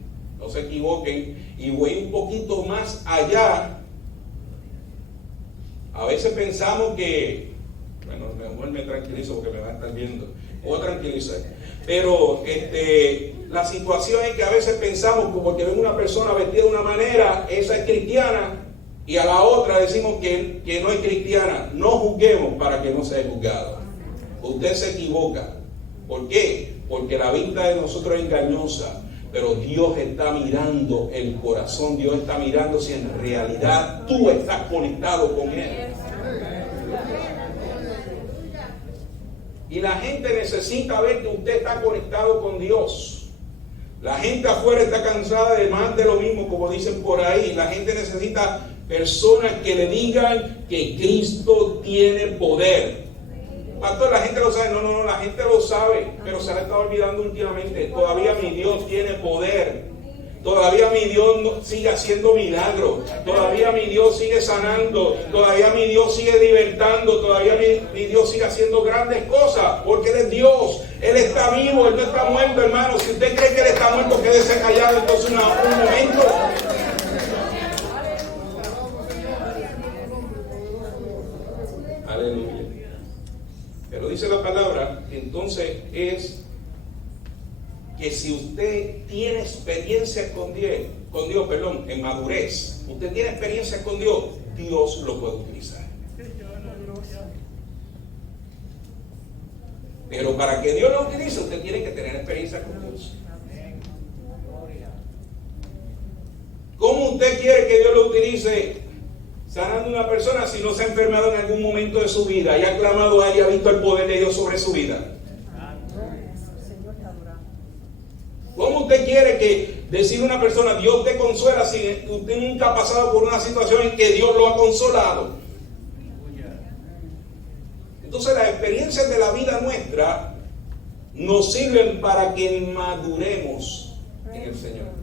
y voy un poquito más allá. A veces pensamos que, bueno, mejor me tranquilizo porque me van a estar viendo, o tranquilizar. Pero la situación es que a veces pensamos que porque ven una persona vestida de una manera, esa es cristiana, y a la otra decimos que no es cristiana. No juzguemos para que no sea juzgado. Usted se equivoca. ¿Por qué? Porque la vista de nosotros es engañosa, pero Dios está mirando el corazón. Dios está mirando si en realidad tú estás conectado con Él. Y la gente necesita ver que usted está conectado con Dios. La gente afuera está cansada de más de lo mismo, como dicen por ahí. La gente necesita personas que le digan que Cristo tiene poder. Pastor, la gente lo sabe. No, la gente lo sabe, pero se le está olvidando últimamente. Todavía mi Dios tiene poder. Todavía mi Dios sigue haciendo milagros. Todavía mi Dios sigue sanando. Todavía mi Dios sigue libertando. Todavía mi Dios sigue haciendo grandes cosas. Porque Él es Dios. Él está vivo. Él no está muerto, hermano. Si usted cree que Él está muerto, quédese callado entonces un momento. Aleluya. Pero dice la palabra, entonces es que si usted tiene experiencia con Dios, en madurez, usted tiene experiencia con Dios, Dios lo puede utilizar. Pero para que Dios lo utilice, usted tiene que tener experiencia con Dios. ¿Cómo usted quiere que Dios lo utilice sanando a una persona si no se ha enfermado en algún momento de su vida y ha clamado a Él y ha visto el poder de Dios sobre su vida? ¿Cómo usted quiere que decirle a una persona, Dios te consuela, si usted nunca ha pasado por una situación en que Dios lo ha consolado? Entonces las experiencias de la vida nuestra nos sirven para que maduremos en el Señor.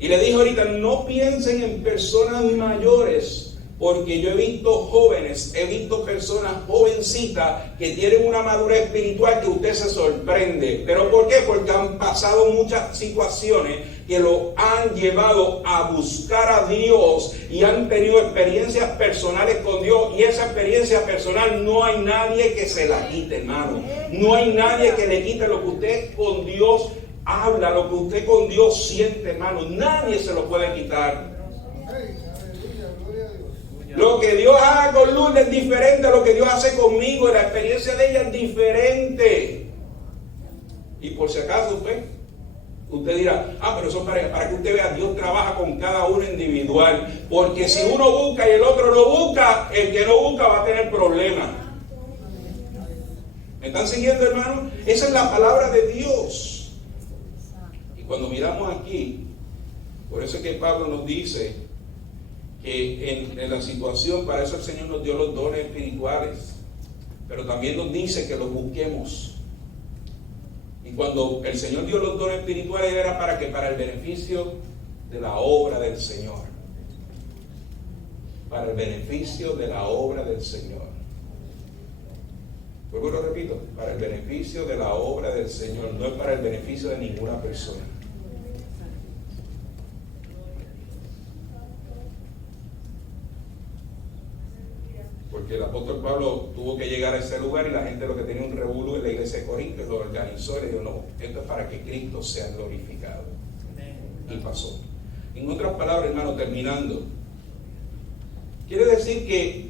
Y le dije ahorita, no piensen en personas mayores, porque yo he visto jóvenes, he visto personas jovencitas que tienen una madurez espiritual que usted se sorprende. ¿Pero por qué? Porque han pasado muchas situaciones que lo han llevado a buscar a Dios y han tenido experiencias personales con Dios. Y esa experiencia personal no hay nadie que se la quite, hermano. No hay nadie que le quite lo que usted con Dios habla, lo que usted con Dios siente, hermano. Nadie se lo puede quitar. Lo que Dios haga con Lourdes es diferente a lo que Dios hace conmigo. Y la experiencia de ella es diferente. Y por si acaso usted dirá, pero eso para que usted vea, Dios trabaja con cada uno individual. Porque si uno busca y el otro no busca, el que no busca va a tener problemas. ¿Me están siguiendo, hermano? Esa es la palabra de Dios. Y cuando miramos aquí, por eso es que Pablo nos dice que en la situación, para eso el Señor nos dio los dones espirituales, pero también nos dice que los busquemos. Y cuando el Señor dio los dones espirituales era para el beneficio de la obra del Señor. Para el beneficio de la obra del Señor. Luego lo repito, para el beneficio de la obra del Señor, no es para el beneficio de ninguna persona. Porque el apóstol Pablo tuvo que llegar a ese lugar y la gente lo que tenía un revuelo en la iglesia de Corinto lo organizó y le dijo, no, esto es para que Cristo sea glorificado. Y pasó. En otras palabras, hermano, terminando, quiere decir que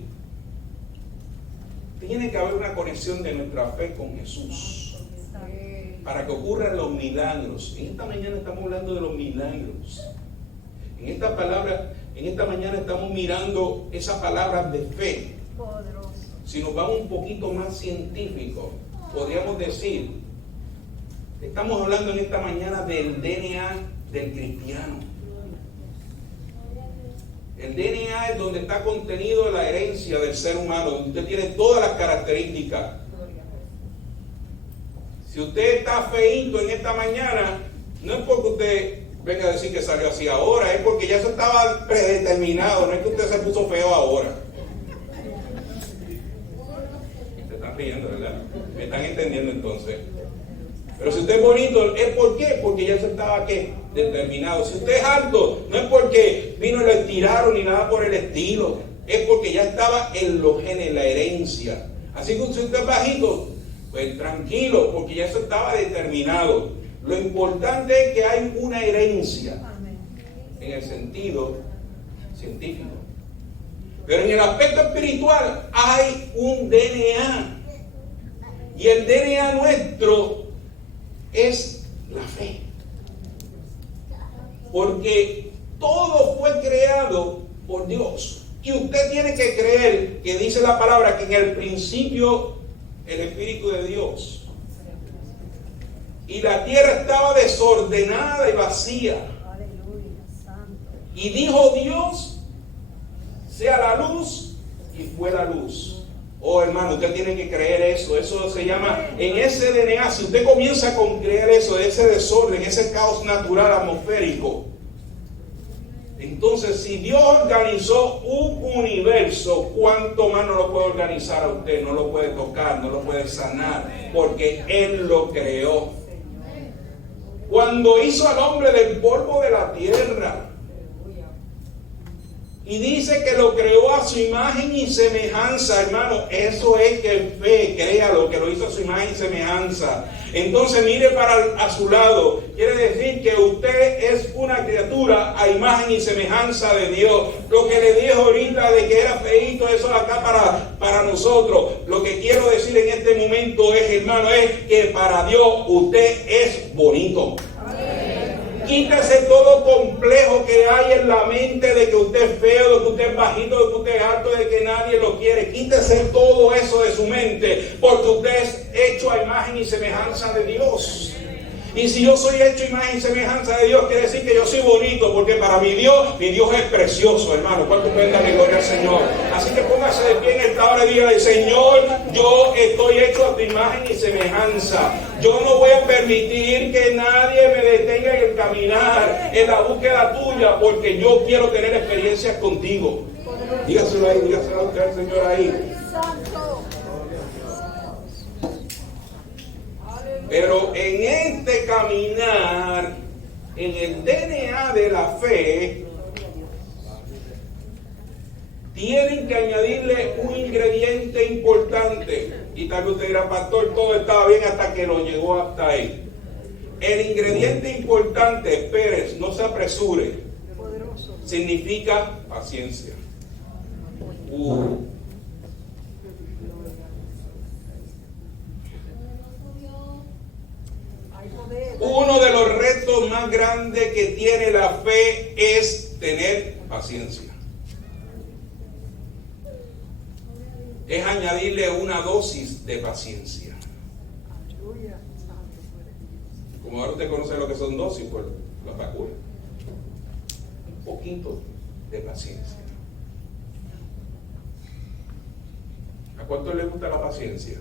tiene que haber una conexión de nuestra fe con Jesús para que ocurran los milagros. En esta mañana estamos hablando de los milagros. En esta mañana estamos mirando esas palabras de fe. Si nos vamos un poquito más científicos, podríamos decir, estamos hablando en esta mañana del DNA del cristiano. El DNA es donde está contenido la herencia del ser humano, donde usted tiene todas las características. Si usted está feíto en esta mañana, no es porque usted venga a decir que salió así ahora, es porque ya eso estaba predeterminado, no es que usted se puso feo ahora. Se están riendo, ¿verdad? ¿Me están entendiendo entonces? Pero si usted es bonito, ¿es por qué? Porque ya eso estaba, ¿qué? Determinado. Si usted es alto, no es porque vino y lo estiraron ni nada por el estilo, es porque ya estaba en los genes, la herencia. Así que si usted es bajito, pues tranquilo, porque ya eso estaba determinado. Lo importante es que hay una herencia en el sentido científico. Pero en el aspecto espiritual hay un DNA. Y el DNA nuestro es la fe. Porque todo fue creado por Dios. Y usted tiene que creer que dice la palabra que en el principio el Espíritu de Dios. Y la tierra estaba desordenada y vacía. Y dijo Dios, sea la luz, y fue la luz. Oh hermano, usted tiene que creer eso. Eso se llama, en ese DNA, si usted comienza con creer eso, ese desorden, ese caos natural atmosférico, entonces si Dios organizó un universo, ¿cuánto más no lo puede organizar a usted? No lo puede tocar, no lo puede sanar, porque Él lo creó. Cuando hizo al hombre del polvo de la tierra, y dice que lo creó a su imagen y semejanza, hermano, eso es que fe, créalo, que lo hizo a su imagen y semejanza. Entonces mire a su lado, quiere decir que usted es una criatura a imagen y semejanza de Dios. Lo que le dije ahorita de que era feíto, eso acá para nosotros. Lo que quiero decir en este momento es, hermano, es que para Dios usted es bonito. Quítese todo complejo que hay en la mente de que usted es feo, de que usted es bajito, de que usted es alto, de que nadie lo quiere. Quítese todo eso de su mente, porque usted es hecho a imagen y semejanza de Dios. Y si yo soy hecho a imagen y semejanza de Dios, quiere decir que yo soy bonito, porque para mi Dios es precioso, hermano. ¿Cuánto pueden darle gloria al Señor? Así que póngase de pie en esta hora y diga, Señor, yo estoy hecho a tu imagen y semejanza. Yo no voy a permitir que nadie me detenga en el caminar, en la búsqueda tuya, porque yo quiero tener experiencias contigo. Dígaselo ahí, dígaselo a usted al Señor ahí. Pero en este caminar, en el DNA de la fe, tienen que añadirle un ingrediente importante. Y tal vez usted dirá, pastor, todo estaba bien hasta que lo llegó hasta ahí. El ingrediente importante, Pérez, no se apresure, significa paciencia. Uno de los retos más grandes que tiene la fe es tener paciencia. Es añadirle una dosis de paciencia. Como ahora usted conoce lo que son dosis, pues las vacunas. Un poquito de paciencia. ¿A cuánto le gusta la paciencia?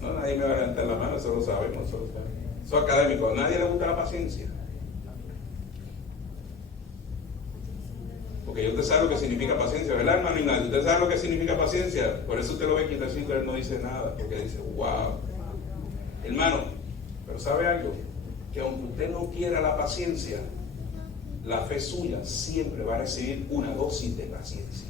No, nadie me va a levantar la mano, eso lo sabemos, eso lo sabemos. Eso es académico. ¿A nadie le gusta la paciencia? Porque usted sabe lo que significa paciencia, ¿verdad, hermano Ignacio? Usted sabe lo que significa paciencia. Por eso usted lo ve que él no dice nada, porque dice, wow. Hermano, pero ¿sabe algo? Que aunque usted no quiera la paciencia, la fe suya siempre va a recibir una dosis de paciencia.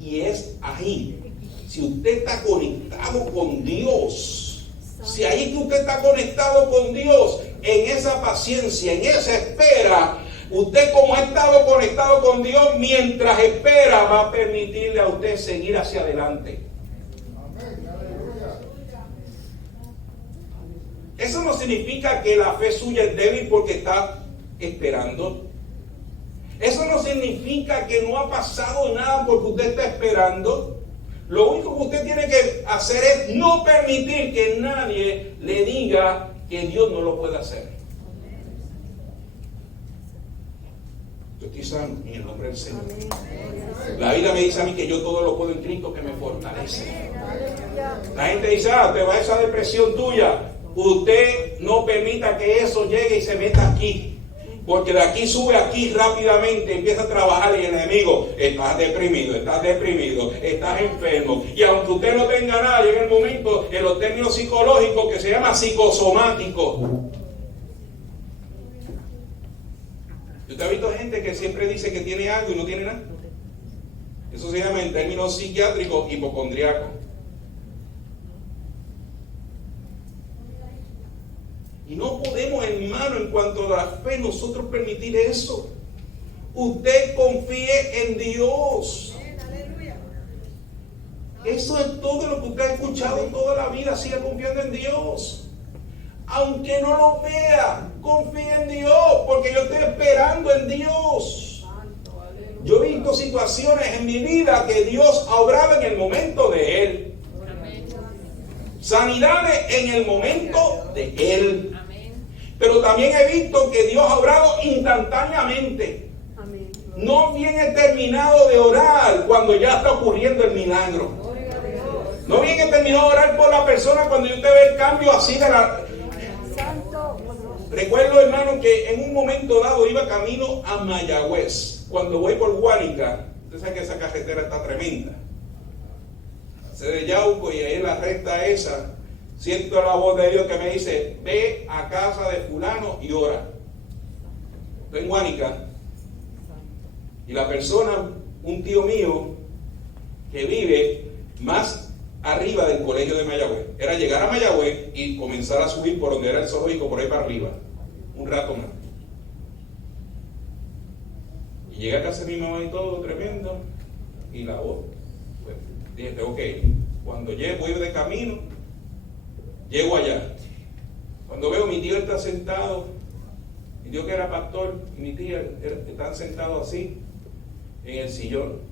Y es ahí. Si usted está conectado con Dios, si ahí que usted está conectado con Dios, en esa paciencia, en esa espera, usted como ha estado conectado con Dios, mientras espera, va a permitirle a usted seguir hacia adelante. Amén, aleluya. Eso no significa que la fe suya es débil porque está esperando. Eso no significa que no ha pasado nada porque usted está esperando. Lo único que usted tiene que hacer es no permitir que nadie le diga que Dios no lo puede hacer. Yo estoy sano en el nombre del Señor. La Biblia me dice a mí que yo todo lo puedo en Cristo que me fortalece. La gente dice, te va esa depresión tuya. Usted no permita que eso llegue y se meta aquí. Porque de aquí sube aquí rápidamente, empieza a trabajar el enemigo. Estás deprimido, estás enfermo. Y aunque usted no tenga nada, llega el momento en los términos psicológicos que se llama psicosomático. ¿Usted ha visto gente que siempre dice que tiene algo y no tiene nada? Eso se llama en términos psiquiátricos hipocondriaco. Y no podemos, hermano, en cuanto a la fe, nosotros permitir eso. Usted confíe en Dios. Eso es todo lo que usted ha escuchado toda la vida. Siga confiando en Dios. Aunque no lo vea, confíe en Dios, porque yo estoy esperando en Dios. Yo he visto situaciones en mi vida que Dios ha obrado en el momento de Él. Sanidades en el momento de Él. Pero también he visto que Dios ha obrado instantáneamente. No bien he terminado de orar cuando ya está ocurriendo el milagro. No bien he terminado de orar por la persona cuando usted ve el cambio así de la... Recuerdo, hermano, que en un momento dado iba camino a Mayagüez. Cuando voy por Guánica, usted sabe que esa carretera está tremenda. Se de Yauco y ahí en la recta esa, siento la voz de Dios que me dice, ve a casa de fulano y ora. Estoy en Guánica. Y la persona, un tío mío, que vive más arriba del colegio de Mayagüez, era llegar a Mayagüez y comenzar a subir por donde era el zoológico, por ahí para arriba, un rato más. Y llegué a casa de mi mamá y todo, tremendo, y la voz. Pues, dije, tengo que ir. Cuando llego, voy de camino, llego allá. Cuando veo mi tío está sentado, mi tío que era pastor y mi tía están sentados así en el sillón.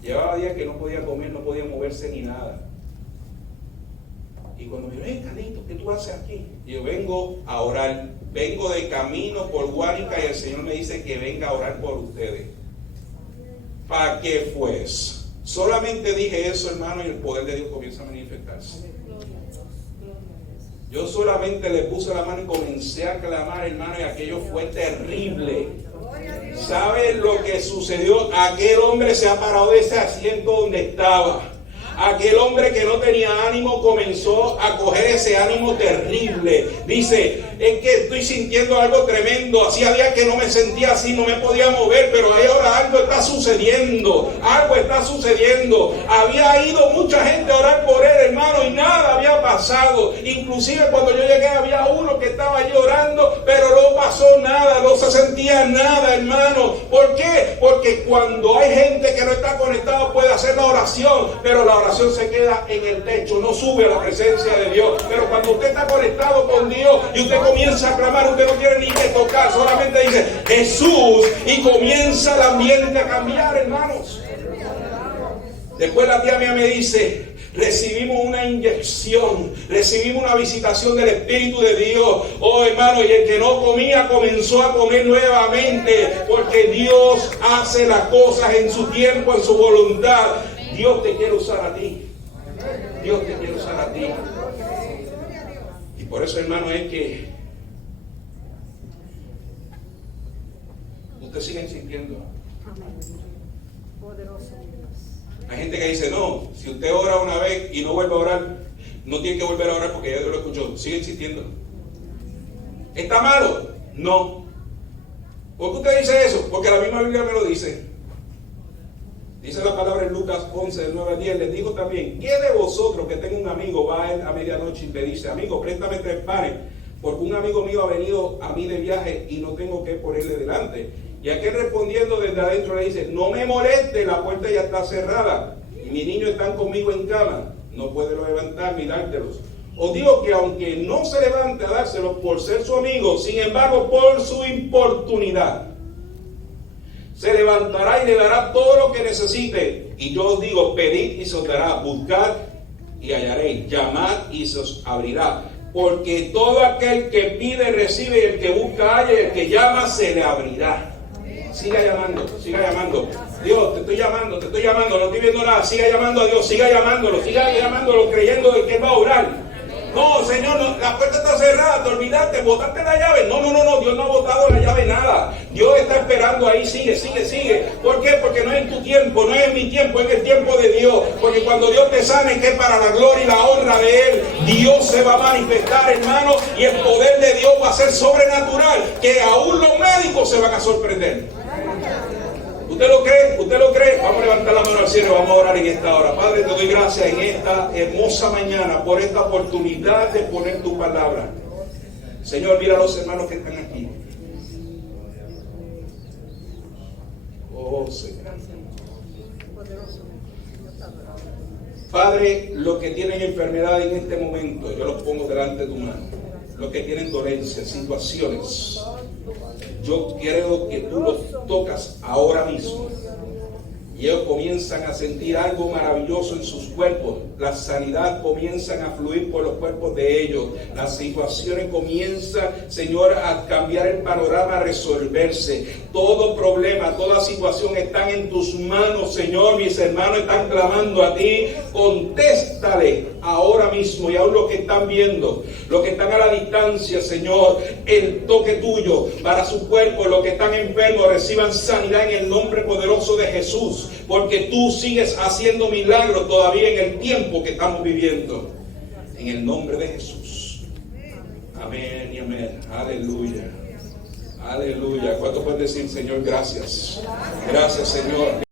Llevaba días que no podía comer, no podía moverse ni nada. Y cuando me ven, Carlito, ¿qué tú haces aquí? Y yo vengo a orar, vengo de camino por Guánica y el Señor me dice que venga a orar por ustedes. ¿Para qué pues? Solamente dije eso, hermano, y el poder de Dios comienza a manifestarse. Yo solamente le puse la mano y comencé a clamar, hermano, y aquello fue terrible. ¿Sabe lo que sucedió? Aquel hombre se ha parado de ese asiento donde estaba. Aquel hombre que no tenía ánimo comenzó a coger ese ánimo terrible. Dice, es que estoy sintiendo algo tremendo. Hacía días que no me sentía así, no me podía mover, pero ahora algo está sucediendo. Algo está sucediendo. Había ido mucha gente a orar por él, hermano, y nada había pasado. Inclusive cuando yo llegué había uno que estaba allí orando, pero no pasó nada, no se sentía nada, hermano. ¿Por qué? Porque cuando hay gente que no está conectada puede hacer la oración, pero la oración se queda en el techo, no sube a la presencia de Dios. Pero cuando usted está conectado con Dios y usted comienza a clamar, usted no quiere ni que tocar, solamente dice Jesús y comienza el ambiente a cambiar, hermanos. Después la tía mía me dice, recibimos una inyección, recibimos una visitación del Espíritu de Dios. Oh, hermano, y el que no comía comenzó a comer nuevamente, porque Dios hace las cosas en su tiempo, en su voluntad. Dios te quiere usar a ti. Dios te quiere usar a ti. Y por eso, hermano, es que usted sigue insistiendo. Hay gente que dice, no, si usted ora una vez y no vuelve a orar, no tiene que volver a orar porque ya Dios lo escuchó. Sigue insistiendo. ¿Está malo? No. ¿Por qué usted dice eso? Porque la misma Biblia me lo dice. Dice la palabra en Lucas 11, del 9 al 10, les digo también, ¿qué de vosotros que tenga un amigo va a él a medianoche y le dice, amigo, préstame 3 panes porque un amigo mío ha venido a mí de viaje y no tengo que ponerle delante. Y aquel respondiendo desde adentro le dice, no me moleste, la puerta ya está cerrada y mis niños están conmigo en cama, no puedo levantarme y dártelos. Os digo que aunque no se levante a dárselos por ser su amigo, sin embargo por su importunidad, se levantará y le dará todo lo que necesite. Y yo os digo, pedid y se os dará, buscad y hallaréis, llamad y se os abrirá. Porque todo aquel que pide recibe, y el que busca halla, y el que llama se le abrirá. Siga llamando, siga llamando. Dios, te estoy llamando, no estoy viendo nada. Siga llamando a Dios, siga llamándolo creyendo de que Él va a orar. No, Señor, no, la puerta está cerrada, te olvidaste, botaste la llave. No, Dios no ha botado la llave, nada. Dios está esperando ahí, sigue. ¿Por qué? Porque no es en tu tiempo, no es en mi tiempo, es en el tiempo de Dios. Porque cuando Dios te sane, que es para la gloria y la honra de Él, Dios se va a manifestar, hermano, y el poder de Dios va a ser sobrenatural, que aún los médicos se van a sorprender. ¿Usted lo cree? ¿Usted lo cree? Vamos a levantar la mano al cielo y vamos a orar en esta hora. Padre, te doy gracias en esta hermosa mañana por esta oportunidad de poner tu palabra. Señor, mira a los hermanos que están aquí. Oh, Señor. Padre, los que tienen enfermedad en este momento, yo los pongo delante de tu mano. Los que tienen dolencias, situaciones, yo creo que tú los tocas ahora mismo y ellos comienzan a sentir algo maravilloso en sus cuerpos. La sanidad comienzan a fluir por los cuerpos de ellos. Las situaciones comienzan, Señor, a cambiar el panorama, a resolverse. Todo problema, toda situación están en tus manos, Señor. Mis hermanos están clamando a ti. Contéstale ahora mismo, y aún los que están viendo, los que están a la distancia, Señor, el toque tuyo para su cuerpo. Los que están enfermos reciban sanidad en el nombre poderoso de Jesús. Porque tú sigues haciendo milagros todavía en el tiempo que estamos viviendo. En el nombre de Jesús. Amén y amén. Aleluya. Aleluya. ¿Cuánto pueden decir, Señor, gracias? Gracias, Señor.